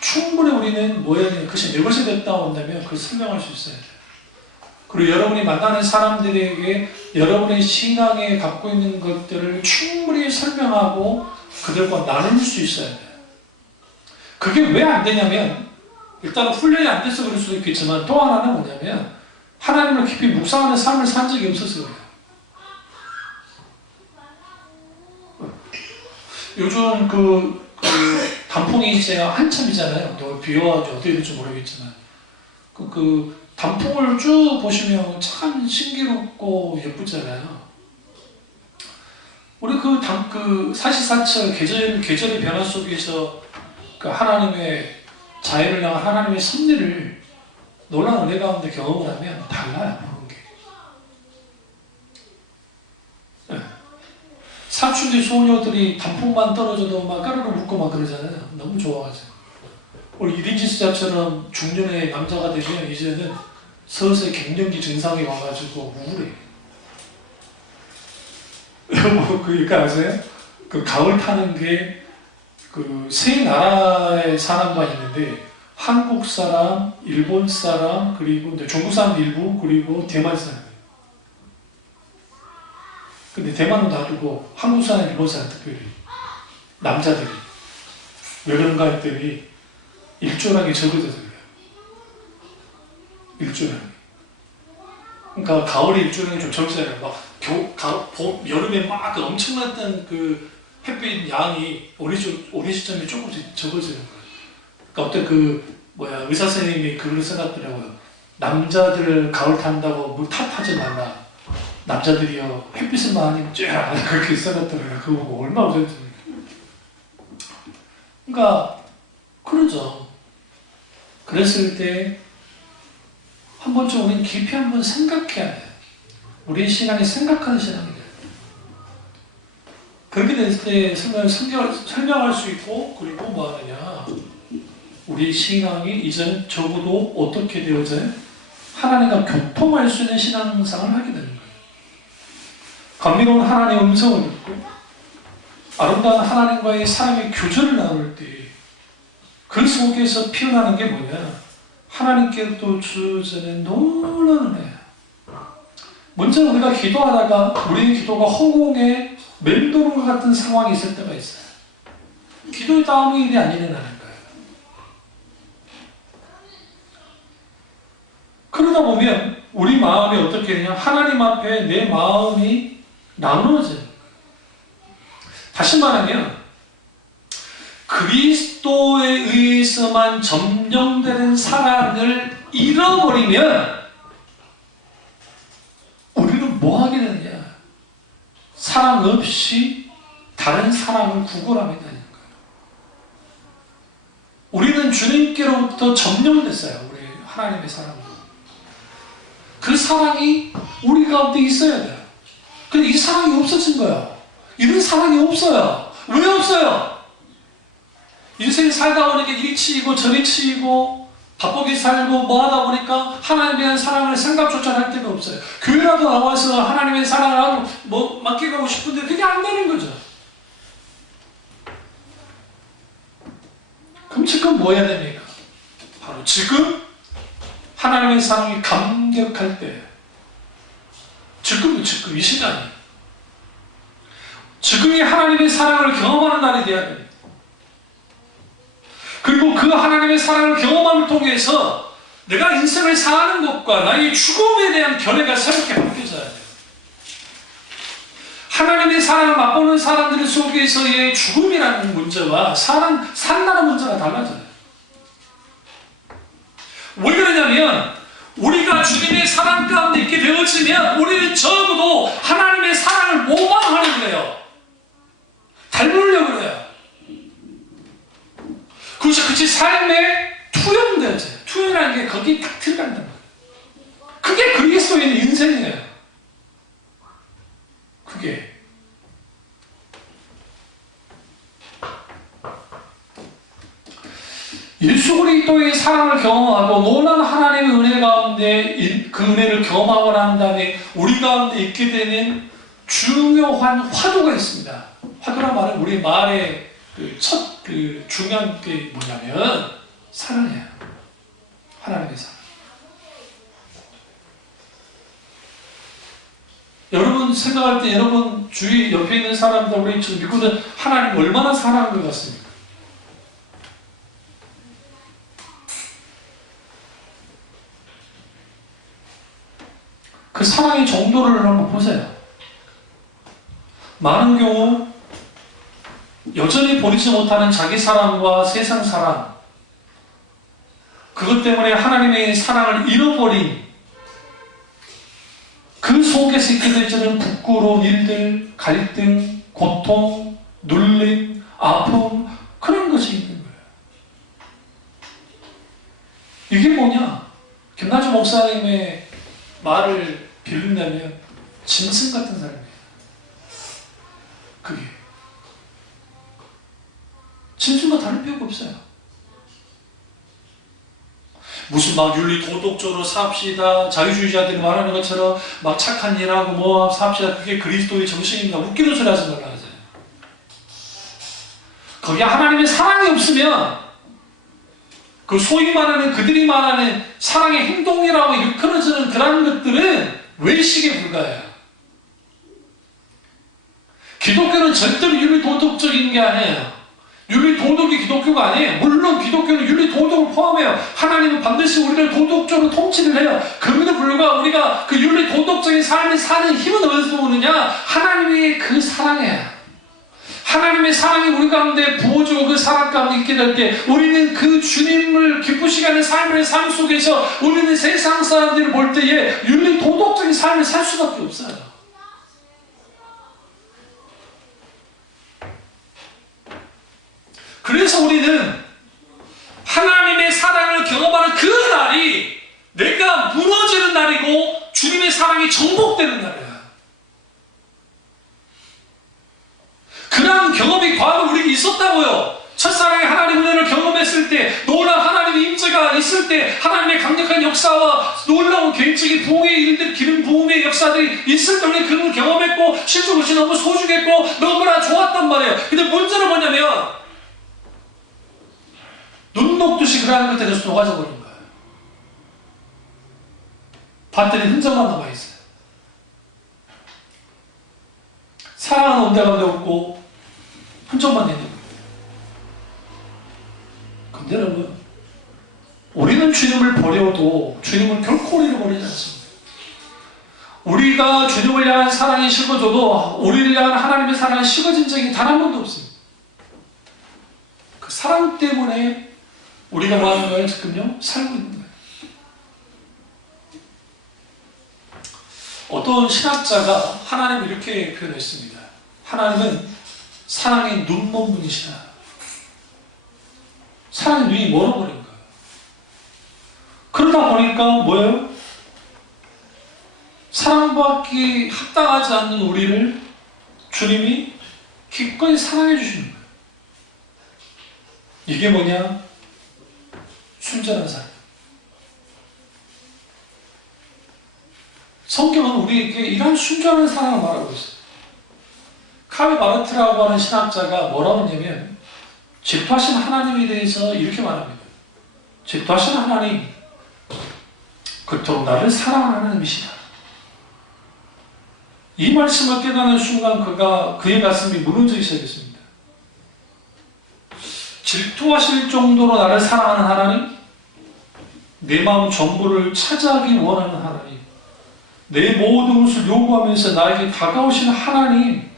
충분히 우리는 그것이 내 것이 됐다 한다면 그걸 설명할 수 있어야 돼요. 그리고 여러분이 만나는 사람들에게 여러분의 신앙에 갖고 있는 것들을 충분히 설명하고 그들과 나눌 수 있어야 돼요. 그게 왜 안 되냐면 일단은 훈련이 안 돼서 그럴 수도 있겠지만 또 하나는 뭐냐면 하나님을 깊이 묵상하는 삶을 산 적이 없어서 그래요. 요즘 단풍이 이제 한참이잖아요. 비 와가지고 어떻게 될지 모르겠지만 그 단풍을 쭉 보시면 참 신기롭고 예쁘잖아요. 우리 사시사철 계절의 변화 속에서 하나님의 자연을 향한 하나님의 섭리를 놀라운 은혜 가운데 경험을 하면 달라요. 보는 게. 사춘기 소녀들이 단풍만 떨어져도 막 까르르 웃고 막 그러잖아요. 너무 좋아가지고. 우리 이린지스자처럼 중년의 남자가 되면 이제는 서서히 갱년기 증상이 와가지고 우울해. 그러니까 아세요? 가을 타는 게 세 나라의 사람만 있는데 한국 사람, 일본 사람, 그리고 중국 사람 일부, 그리고 대만 사람. 근데 대만은 놔두고 한국 사람, 일본 사람 특별히 남자들이 왜 그런가 했더니 일조량이 적어져서 그래요. 일조량이. 그러니까 가을이 일종의 좀 적잖아요. 막 여름에 막 그 엄청났던 그 햇빛 양이 어린 시점에 조금씩 적어지는 거예요. 그러니까 어떤 의사 선생님이 그걸 써놨더라고요. 남자들 가을 탄다고 물 탓하지 말라. 남자들이요 햇빛을 많이 쬐 그렇게 써놨더라고요. 그거 보고 얼마나 웃었습니까? 그러니까 그러죠. 그랬을 때 한 번쯤 우리는 깊이 한번 생각해야 돼요. 우리의 신앙이 생각하는 신앙이 돼요. 그렇게 됐을 때 설명할 수 있고, 그리고 뭐 하느냐, 우리 신앙이 이제는 적어도 어떻게 되어져요? 하나님과 교통할 수 있는 신앙생활을 하게 되는 거예요. 감미로운 하나님의 음성을 듣고 아름다운 하나님과의 사람의 교제를 나눌 때 그 속에서 피어나는 게 뭐냐? 하나님께로부터 주어지는 놀라운 은혜예요. 먼저 우리가 기도하다가 우리의 기도가 허공에 맴도는 것 같은 상황이 있을 때가 있어요. 기도의 다음 일이 안 일어나는 거예요. 그러다 보면 우리 마음이 어떻게 되냐? 하나님 앞에 내 마음이 나누어지는 거예요. 다시 말하면 그리스도에 의해서만 점령되는 사랑을 잃어버리면 우리는 뭐 하게 되느냐? 사랑 없이 다른 사랑을 구걸하게 되는 거예요. 우리는 주님께로부터 점령됐어요. 우리 하나님의 사랑으로. 그 사랑이 우리 가운데 있어야 돼요. 근데 이 사랑이 없어진 거야. 이런 사랑이 없어요. 왜 없어요? 인생 살다 보니까 이리 치이고 저리 치이고 바쁘게 살고 뭐 하다 보니까 하나님에 대한 사랑을 생각조차 할 데가 없어요. 교회라도 나와서 하나님의 사랑을 하고 뭐 맡겨가고 싶은데 그게 안 되는 거죠. 그럼 지금 뭐 해야 됩니까? 바로 지금 하나님의 사랑이 감격할 때, 지금 이 시간이 지금이 하나님의 사랑을 경험하는 날이 되어야 됩니다. 그리고 그 하나님의 사랑을 경험함을 통해서 내가 인생을 사는 것과 나의 죽음에 대한 견해가 새롭게 바뀌어져야 돼요. 하나님의 사랑을 맛보는 사람들 속에서의 죽음이라는 문제와 산다는 문제가 달라져요. 왜 그러냐면 우리가 주님의 사랑 가운데 있게 되어지면 우리는 적어도 하나님의 사랑을 모방하려고 해요. 닮으려고 해요. 그래서 그치 삶에 투영되어져요. 투영이라는 게 거기에 딱 들어간단 말이에요. 그게 그리스도인의 인생이에요. 그게. 예수 그리스도의 사랑을 경험하고 놀라운 하나님의 은혜 가운데 그 은혜를 경험하고 난 다음에 우리 가운데 있게 되는 중요한 화두가 있습니다. 화두란 말은 우리 말의 첫 중요한 게 뭐냐면 사랑이에요. 하나님의 사랑. 여러분 생각할 때 여러분 주위 옆에 있는 사람들 우리 지금 믿고는 하나님 얼마나 사랑하는 것 같습니까? 그 사랑의 정도를 한번 보세요. 많은 경우 여전히 버리지 못하는 자기 사랑과 세상 사랑, 그것 때문에 하나님의 사랑을 잃어버린 그 속에서 있게 되는 부끄러운 일들, 갈등, 고통, 눌림, 아픔, 그런 것이 있는 거예요. 이게 뭐냐? 김나주 목사님의 말을 빌린다면 짐승 같은 사람이에요. 그게 짐승과 다를 필요가 없어요. 무슨 막 윤리 도덕적으로 삽시다, 자유주의자들이 말하는 것처럼 막 착한 일하고 뭐 삽시다, 그게 그리스도의 정신입니다. 웃기는 소리 하지 말라 하잖아요. 거기에 하나님의 사랑이 없으면 그 소위 말하는 그들이 말하는 사랑의 행동이라고 일컬어지는 그런 것들은 외식에 불과해요. 기독교는 절대로 윤리 도덕적인 게 아니에요. 윤리 도덕이 기독교가 아니에요. 물론 기독교는 윤리 도덕을 포함해요. 하나님은 반드시 우리를 도덕적으로 통치를 해요. 그럼에도 불구하고 우리가 그 윤리 도덕적인 삶을 사는 힘은 어디서 오느냐? 하나님의 그 사랑이에요. 하나님의 사랑이 우리 가운데 부어지고 그 사랑 가운데 있게 될 때 우리는 그 주님을 기쁘시게 하는 삶의 삶 속에서 우리는 세상 사람들을 볼 때에 윤리 도덕적인 삶을 살 수밖에 없어요. 그래서 우리는 하나님의 사랑을 경험하는 그 날이 내가 무너지는 날이고 주님의 사랑이 정복되는 날이야. 그런 경험이 과거 우리에게 있었다고요. 첫사랑의 하나님의 은혜를 경험했을 때, 놀라운 하나님의 임재가 있을 때, 하나님의 강력한 역사와 놀라운 개인적인 부흥에 이르는 부흥의 역사들이 있을 때 우리는 그걸 경험했고 실제 그것이 너무 소중했고 너무나 좋았단 말이에요. 근데 문제는 뭐냐면 눈 녹듯이 그러한 것에 대해서 녹아져 버린 거예요. 봤더니 흔적만 남아있어요. 사랑하는 온대 가운데 없고 흔적만 있는 거예요. 근데 여러분, 우리는 주님을 버려도 주님은 결코 우리를 버리지 않습니다. 우리가 주님을 향한 사랑이 식어져도 우리를 향한 하나님의 사랑이 식어진 적이 단 한 번도 없습니다. 그 사랑 때문에 우리가 뭐 하는 거예요? 지금요? 살고 있는 거예요. 어떤 신학자가 하나님을 이렇게 표현했습니다. 하나님은 사랑의 눈 먼 분이시다. 사랑의 눈이 멀어버린 거예요. 그러다 보니까 뭐예요? 사랑받기 합당하지 않는 우리를 주님이 기꺼이 사랑해 주시는 거예요. 이게 뭐냐? 순전한 사랑. 성경은 우리에게 이런 순전한 사랑을 말하고 있어요. 카르 바르트라고 하는 신학자가 뭐라고 하냐면 질투하신 하나님에 대해서 이렇게 말합니다. 질투하신 하나님, 그토록 나를 사랑하는 하나님이시다. 이 말씀을 깨닫는 순간 그의 가슴이 무너지기 시작했습니다. 질투하실 정도로 나를 사랑하는 하나님, 내 마음 전부를 차지하기 원하는 하나님, 내 모든 것을 요구하면서 나에게 다가오시는 하나님,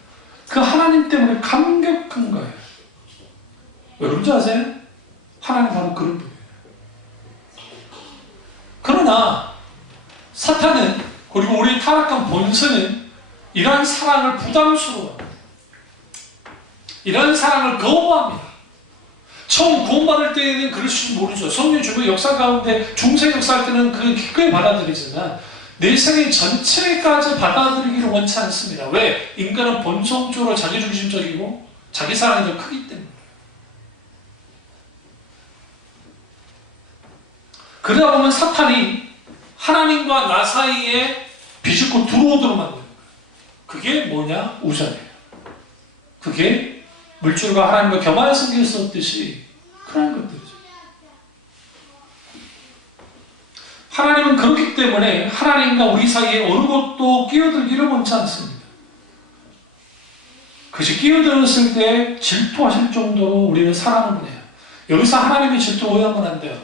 그 하나님 때문에 감격한 거예요. 여러분 아세요? 하나님 바로 그런 분이에요. 그러나 사탄은, 그리고 우리의 타락한 본성은 이러한 사랑을 부담스러워합니다. 이러한 사랑을 거부합니다. 처음 구원받을 때에는 그럴 줄 모르죠. 성령 주의 역사 가운데 중생 역사할 때는 그 기꺼이 받아들이지만 내 생의 전체까지 받아들이기를 원치 않습니다. 왜? 인간은 본성적으로 자기중심적이고 자기 사랑이 더 크기 때문에. 그러다 보면 사탄이 하나님과 나 사이에 비집고 들어오도록 만드는 거예요. 그게 뭐냐? 우상이에요. 그게 물줄과 하나님과 겸하여 섬길 수 없듯이 그런 것들이죠. 하나님은 그렇기 때문에 하나님과 우리 사이에 어느 것도 끼어들기를 원치 않습니다. 그것이 끼어들었을 때 질투하실 정도로 우리를 사랑하는 거예요. 여기서 하나님의 질투 오해하면 안 돼요.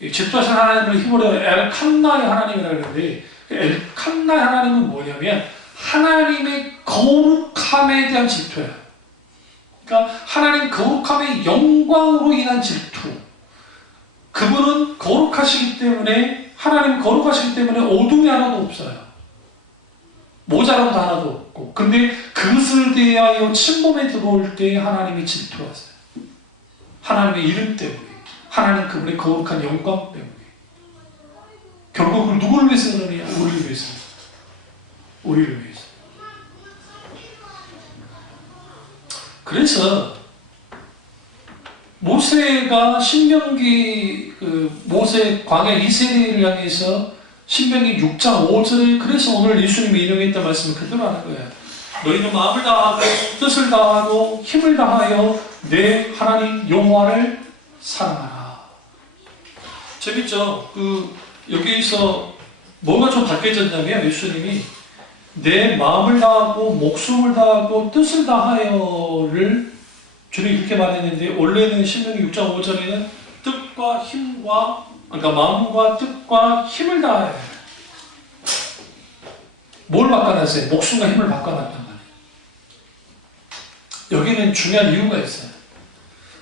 질투하신 하나님을 히브리어로 엘칸나의 하나님이라고 하는데 엘칸나의 하나님은 뭐냐면 하나님의 거룩함에 대한 질투예요. 그러니까 하나님 거룩함의 영광으로 인한 질투. 그분은 거룩하시기 때문에, 하나님 거룩하시기 때문에 어둠이 하나도 없어요. 모자람도 하나도 없고. 근데 그것을 대하여 침범에 들어올 때 하나님이 질투하세요. 하나님의 이름 때문에, 하나님 그분의 거룩한 영광 때문에. 결국 그걸 누구를 위해서 그러냐? 우리를 위해서. 우리를 위해서. 그래서 모세가 신명기 모세 광야 2세대를 향해서 신명기 6장 5절에 그래서 오늘 예수님이 인용했던 말씀을 그대로 하는 거예요. 너희는 마음을 다하고 뜻을 다하고 힘을 다하여 내 하나님 여호와를 사랑하라. 재밌죠? 여기서 뭐가 좀 바뀌어졌냐면 예수님이 내 마음을 다하고 목숨을 다하고 뜻을 다하여를 주님이 그렇게 말했는데 원래는 신명기 6장 5절에는 뜻과 힘과 그러니까 마음과 뜻과 힘을 다해. 뭘 바꿔놨어요? 목숨과 힘을 바꿔놨단 말이에요. 여기는 중요한 이유가 있어요.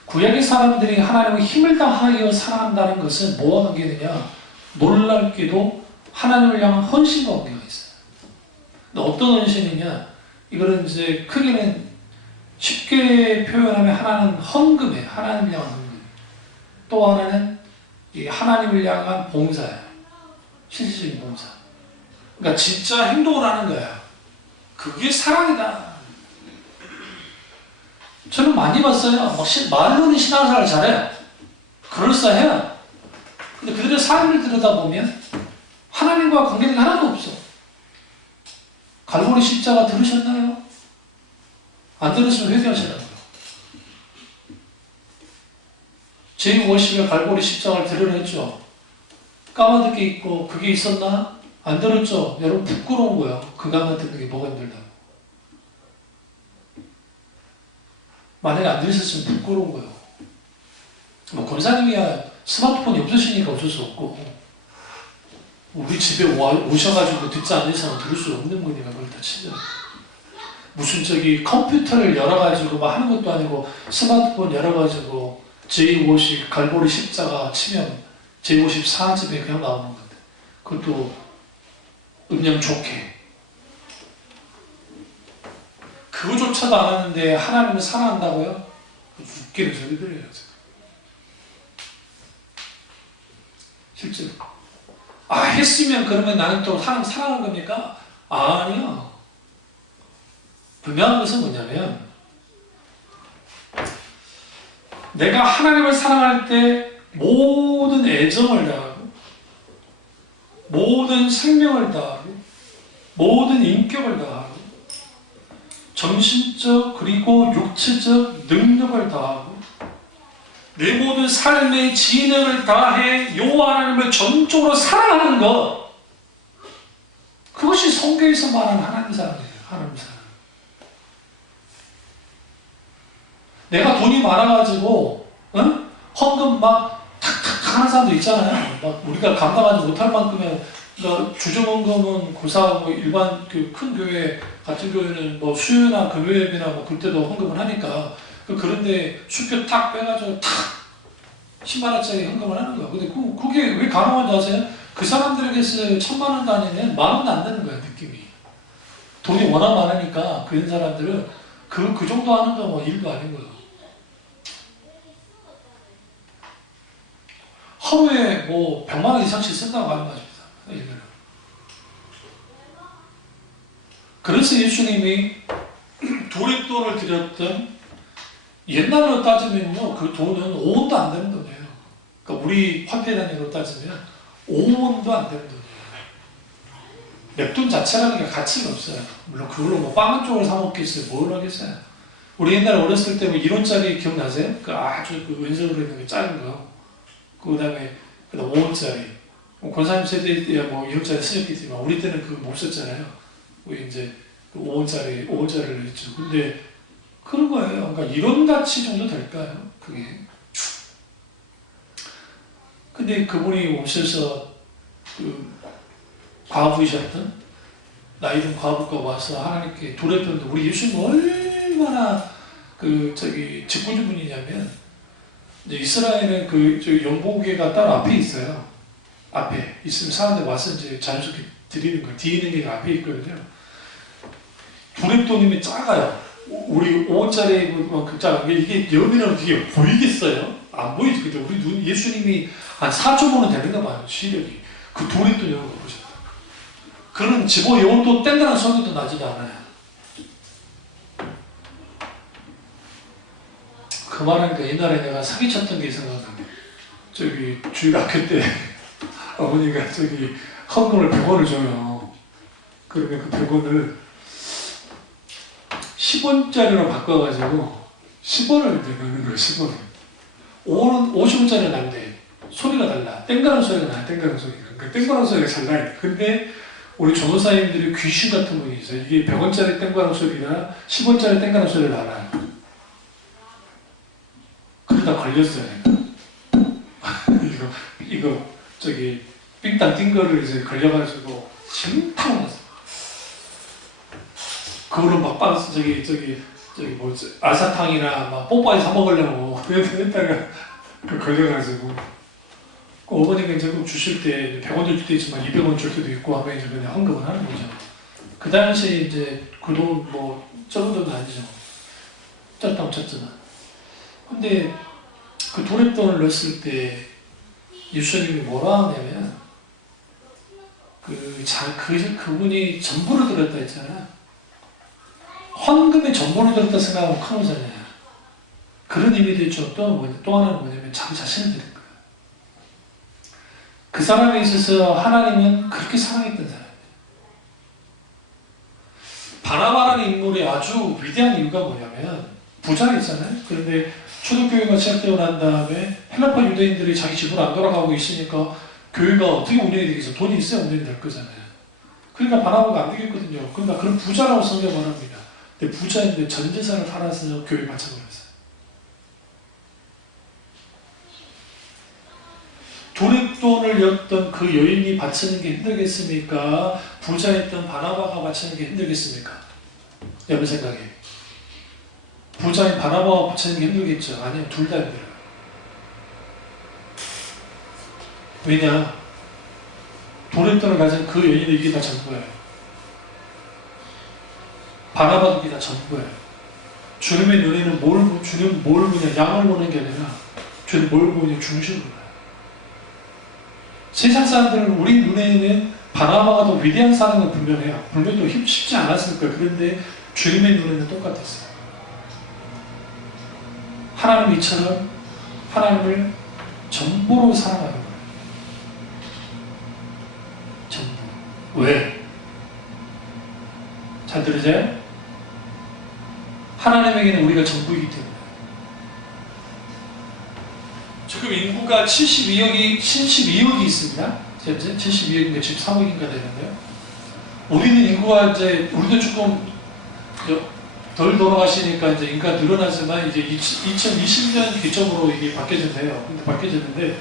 구약의 사람들이 하나님의 힘을 다하여 살아간다는 것은 뭐와 관계되냐? 놀랍게도 하나님을 향한 헌신과 관계가 있어요. 근데 어떤 헌신이냐? 이거는 이제 크게는 쉽게 표현하면 하나는 헌금이에요. 하나님을 향한 헌금. 또 하나는 이 하나님을 향한 봉사예요. 실질적인 봉사. 그러니까 진짜 행동을 하는 거야. 그게 사랑이다. 저는 많이 봤어요. 말로는 신앙생활 잘해요. 그럴싸해요. 근데 그들의 삶을 들여다보면 하나님과 관계된 게 하나도 없어. 갈보리 십자가 들으셨나요? 안 들으시면 회개하시라고요. 제5월십에 갈보리 십자가를 드러냈죠. 까마득게 있고 그게 있었나? 안 들었죠? 여러분 부끄러운 거예요. 그가만 듣는 게 뭐가 힘들다고. 만약에 안 들으셨으면 부끄러운 거예요. 뭐 검사님이야 스마트폰이 없으시니까 어쩔 수 없고 우리 집에 오셔가지고 듣지 않는 이상은 들을 수 없는 거니까 그걸 다 치죠. 무슨 컴퓨터를 열어가지고 막 하는 것도 아니고 스마트폰 열어가지고 제50 갈보리 십자가 치면 제54집에 그냥 나오는 건데 그것도 음량 좋게 그거조차도 안 하는데 하나님을 사랑한다고요? 웃기는 소리들이에요. 실제로 했으면 그러면 나는 또 하나님 사랑한 겁니까? 아니요. 분명한 것은 뭐냐면 내가 하나님을 사랑할 때 모든 애정을 다하고 모든 생명을 다하고 모든 인격을 다하고 정신적 그리고 육체적 능력을 다하고 내 모든 삶의 진행을 다해 여호와 하나님을 전적으로 사랑하는 것 그것이 성경에서 말하는 하나님 사랑이에요. 하나님 사랑. 내가 돈이 많아가지고 헌금 막 탁탁 하는 사람도 있잖아요. 막 우리가 감당하지 못할 만큼의 그러니까 주정헌금은 고사하고 일반 그 큰 교회 같은 교회는 뭐 수요나 금요일이나 뭐 그때도 헌금을 하니까 그런데 수표 탁 빼가지고 탁 10만 원짜리 헌금을 하는 거야. 근데 그게 왜 가능한지 아세요? 그 사람들에게서 1000만 원 단위는 10,000원 안 되는 거야 느낌이. 돈이 워낙 많으니까 그런 사람들은 그 정도 하는 거 뭐 일도 아닌 거예요. 하루에 뭐 100만 원 이상씩 쓴다고 하는 것입니다. 그래서 예수님이 도립돈을 드렸던 옛날로 따지면요 그 돈은 5원도 안 되는 돈이에요. 그러니까 우리 화폐 단위로 따지면 5원도 안 되는 돈이에요. 냅돈 자체라는 게 가치가 없어요. 물론 그걸로 뭐 빵 한 쪽을 사 먹겠어요. 뭘 하겠어요. 우리 옛날에 어렸을 때 뭐 1원짜리 기억나세요? 그 아주 그 왼손으로 있는 게 작은 거. 그 다음에 5원짜리. 권사님 세대야 뭐 1원짜리 쓰셨겠지만 우리 때는 그거 못 썼잖아요. 우리 이제 그 5원짜리를 했죠. 근데 그런 거예요. 그러니까 이런 가치 정도 될까요? 그게. 근데 그분이 오셔서 그 과부이셨던 나이 든 과부가 와서 하나님께 돌렸던데 우리 예수님 얼마나 직분진 분이냐면 이제 이스라엘은 연보계가 따로 앞에 있어요. 앞에 있으면 사람들 와서 이제 자연스럽게 드리는 거예요. 뒤에 있는 게 앞에 있거든요. 두랩돈이면 작아요. 우리 5원짜리 그 작은 게 이게 여기는 되게 보이겠어요? 안 보이지. 근데 우리 예수님이 한 4.5는 되는가 봐요. 시력이. 그 두랩돈 이런 거 보셨다. 그런 집어 영혼도 땡땡한 소리도 나지도 않아요. 그 말하니까 옛날에 내가 사기쳤던 게 생각나네. 주일학교 때 어머니가 헌금을 100원을 줘요. 그러면 그 100원을 10원짜리로 바꿔가지고 10원을 내는 거예요. 10원을. 5원, 50원짜리는 안 돼. 소리가 달라. 땡가는 소리가 나요. 땡가는 소리가. 그러니까 땡가는 소리가 잘 나요. 근데 우리 전도사님들이 귀신 같은 분이 있어요. 이게 100원짜리 땡가는 소리나 10원짜리 땡가는 소리를 알아요. 걸렸어요. 이거 저기 삥땅 뛴 거를 이제 걸려가지고 심쿵 났어. 그거를 막 빵 저기 뭐 알사탕이나 막 뽀빠이 사 먹으려고 했다가 그 걸려가지고 그 어머니가 이제 꼭 주실 때 100원 줄 때도 있지만 200원 줄 때도 있고 하면 이제 그냥 헌금을 하는 거죠. 그 당시에 이제 그 돈 뭐 적은 돈은 아니죠. 짤딱 쳤잖아. 근데 그 도랫돈을 넣었을 때 예수님이 뭐라 하냐면 그분이 전부를 들었다 했잖아. 헌금에 전부를 들었다 생각하면 큰 오잖아요. 그런 의미도 있죠. 또 하나는 뭐냐면 자기 자신을 드린 거예요. 그 사람에 있어서 하나님은 그렇게 사랑했던 사람이에요. 바나바라는 인물이 아주 위대한 이유가 뭐냐면 부자였잖아요. 그런데 초대교회가 시작되고 난 다음에 헬라파 유대인들이 자기 집으로 안 돌아가고 있으니까 교회가 어떻게 운영이 되겠어? 돈이 있어야 운영이 될 거잖아요. 그러니까 바나바가 안 되겠거든요. 그러니까 그런 부자라고 성경 말합니다. 근데 부자인데 전 재산을 팔아서 교회 바쳐버렸어요. 도랫돈을 였던 그 여인이 바치는 게 힘들겠습니까? 부자였던 바나바가 바치는 게 힘들겠습니까? 여러분 생각에 부자인 바나바가 바치는 게 힘들겠죠? 아니요, 둘 다 힘들어요. 왜냐? 도랫돈을 가진 그 여인도 이게 다 전부예요. 바나바도 이게 다 전부예요. 주님의 눈에는 주님 뭘 보냐? 양을 보는 게 아니라 주님 뭘 보냐? 중심을 봐요. 세상 사람들은 우리 눈에는 바나바가 더 위대한 사람은 분명해요. 분명히 또 쉽지 않았을 거예요. 그런데 주님의 눈에는 똑같았어요. 하나님 이처럼 하나님을 전부로 사랑하는 거예요. 전부. 왜? 잘 들으세요? 하나님에게는 우리가 전부이기 때문에. 지금 인구가 72억이 있습니다. 현재 72억인가 73억인가 되는데요. 우리는 인구가 이제 우리도 조금 덜 돌아가시니까 이제 인구가 늘어나지만 이제 2020년 기점으로 이게 바뀌어졌네요. 근데 바뀌어졌는데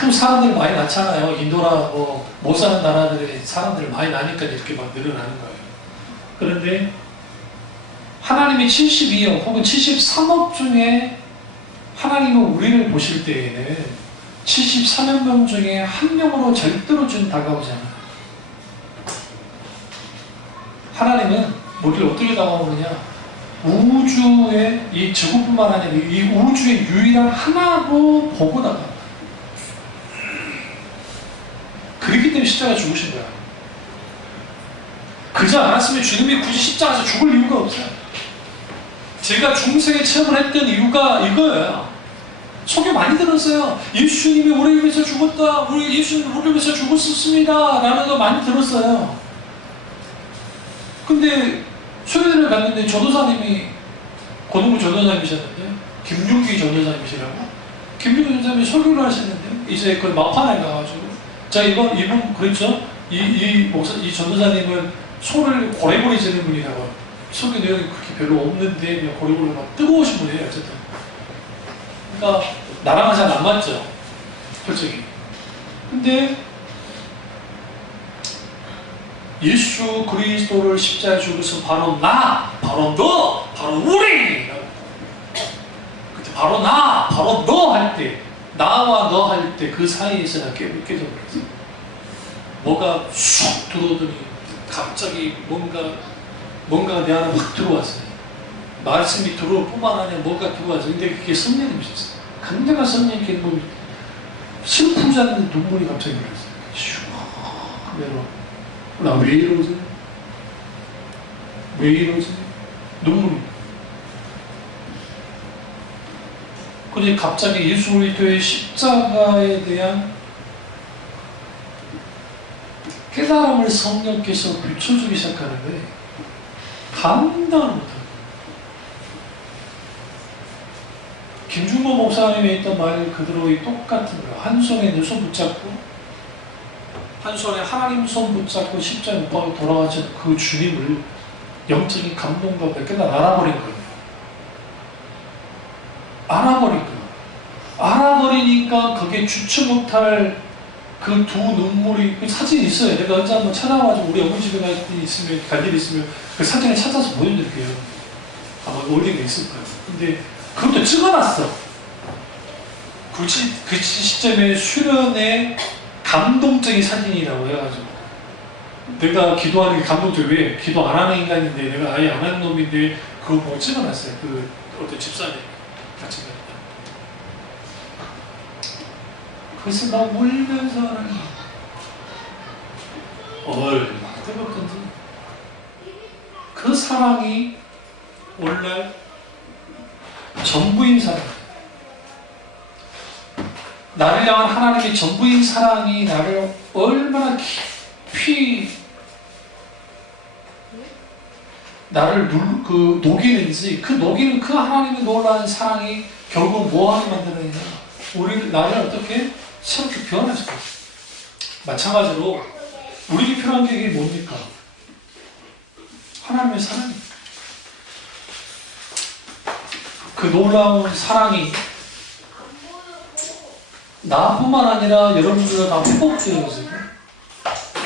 또 사람들 많이 낳잖아요. 인도나 못 사는 나라들의 사람들 많이 나니까 이렇게 막 늘어나는 거예요. 그런데 하나님이 72억 혹은 73억 중에 하나님은 우리를 보실 때에는 73억 명 중에 한 명으로 절대로 좀 다가오지 않아요. 하나님은 우리를 어떻게 다가오느냐? 우주의 이 지구뿐만 아니라 이 우주의 유일한 하나로 보고 다가와요. 그렇기 때문에 십자가 죽으신 거야. 그지 않았으면 주님이 굳이 십자가에서 죽을 이유가 없어요. 제가 중생의 체험을 했던 이유가 이거예요. 소개 많이 들었어요. 예수님이 우리를 위해서 죽었다. 예수님이 우리를 위해서 죽었습니다. 라는 거 많이 들었어요. 근데 수련회를 갔는데 전도사님이 고등부 전도사님이셨는데 김윤기 전도사님이시라고 김윤기 전도사님이 설교를 하시는데 이제 그 막판에 가가지고 자 이분 그랬죠? 이 전도사님은 소를 고래고래 지는 분이라고 설교 내용이 그렇게 별로 없는데 그냥 고래고래 막 뜨거우신 분이에요. 어쨌든 그러니까 나랑은 잘 안 맞죠? 솔직히. 근데 예수 그리스도를 십자가에 죽으신 바로 나, 바로 너, 바로 우리! 그때 바로 나, 바로 너 할 때, 나와 너 할 때 그 사이에서 나 깨져버렸어요. 뭐가 쑥 들어오더니 갑자기 뭔가 내 안에 확 들어왔어요. 말씀이 들어올 뿐만 아니라 뭐가 들어왔어요. 근데 그게 섭리님이셨어요. 굉장한 섭리님께 뭐 슬프지 않는 눈물이 갑자기 흘렀어요. 슈, 그대로. 나 왜 이러지? 왜 이러지? 눈물이. 근데 갑자기 예수 그리스도의 십자가에 대한 깨달음을 성령께서 비춰주기 시작하는데 감당을 못해요. 김중모 목사님이 했던 말 그대로 똑같은 거예요. 한 손에 내 손 붙잡고 한 손에 하나님 손 붙잡고 십자가에 못 박아 돌아가신 그 주님을 영적인 감동과 깨달아 알아버린 거예요. 알아버린 거예요. 알아버리니까 거기에 주체 못할 그 두 눈물이, 그 사진이 있어요. 내가 언제 한번 찾아와가지고 우리 어머니 집에 갈 일이 있으면 그 사진을 찾아서 보여드릴게요. 아마 올린 게 있을 거예요. 근데 그것도 찍어놨어. 그 시점에 수련의 감동적인 사진이라고 해가지고, 내가 기도하는 게 감동적이, 왜? 기도 안 하는 인간인데, 내가 아예 안 하는 놈인데, 그거 보고 찍어놨어요. 그 어떤 집사님 같이 가니까. 그래서 막 울면서 얼마나 뜨겁던지. 그 사랑이 원래 전부인 사랑, 나를 향한 하나님의 전부인 사랑이 나를 얼마나 깊이 나를 녹이는지, 그 녹이는 그 하나님의 놀라운 사랑이 결국 뭐하게 만드느냐, 나를 어떻게 새롭게 변화시켜. 마찬가지로 우리에게 필요한 게 이게 뭡니까? 하나님의 사랑이. 그 놀라운 사랑이 나뿐만 아니라 여러분들과 다 회복되어지고,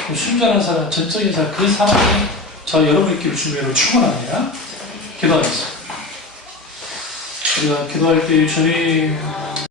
그 순전한 사랑, 전적인 사랑, 그 사랑이 저 여러분께 주님으로 충만합니다. 기도하겠습니다. 우리가 기도할 때 주님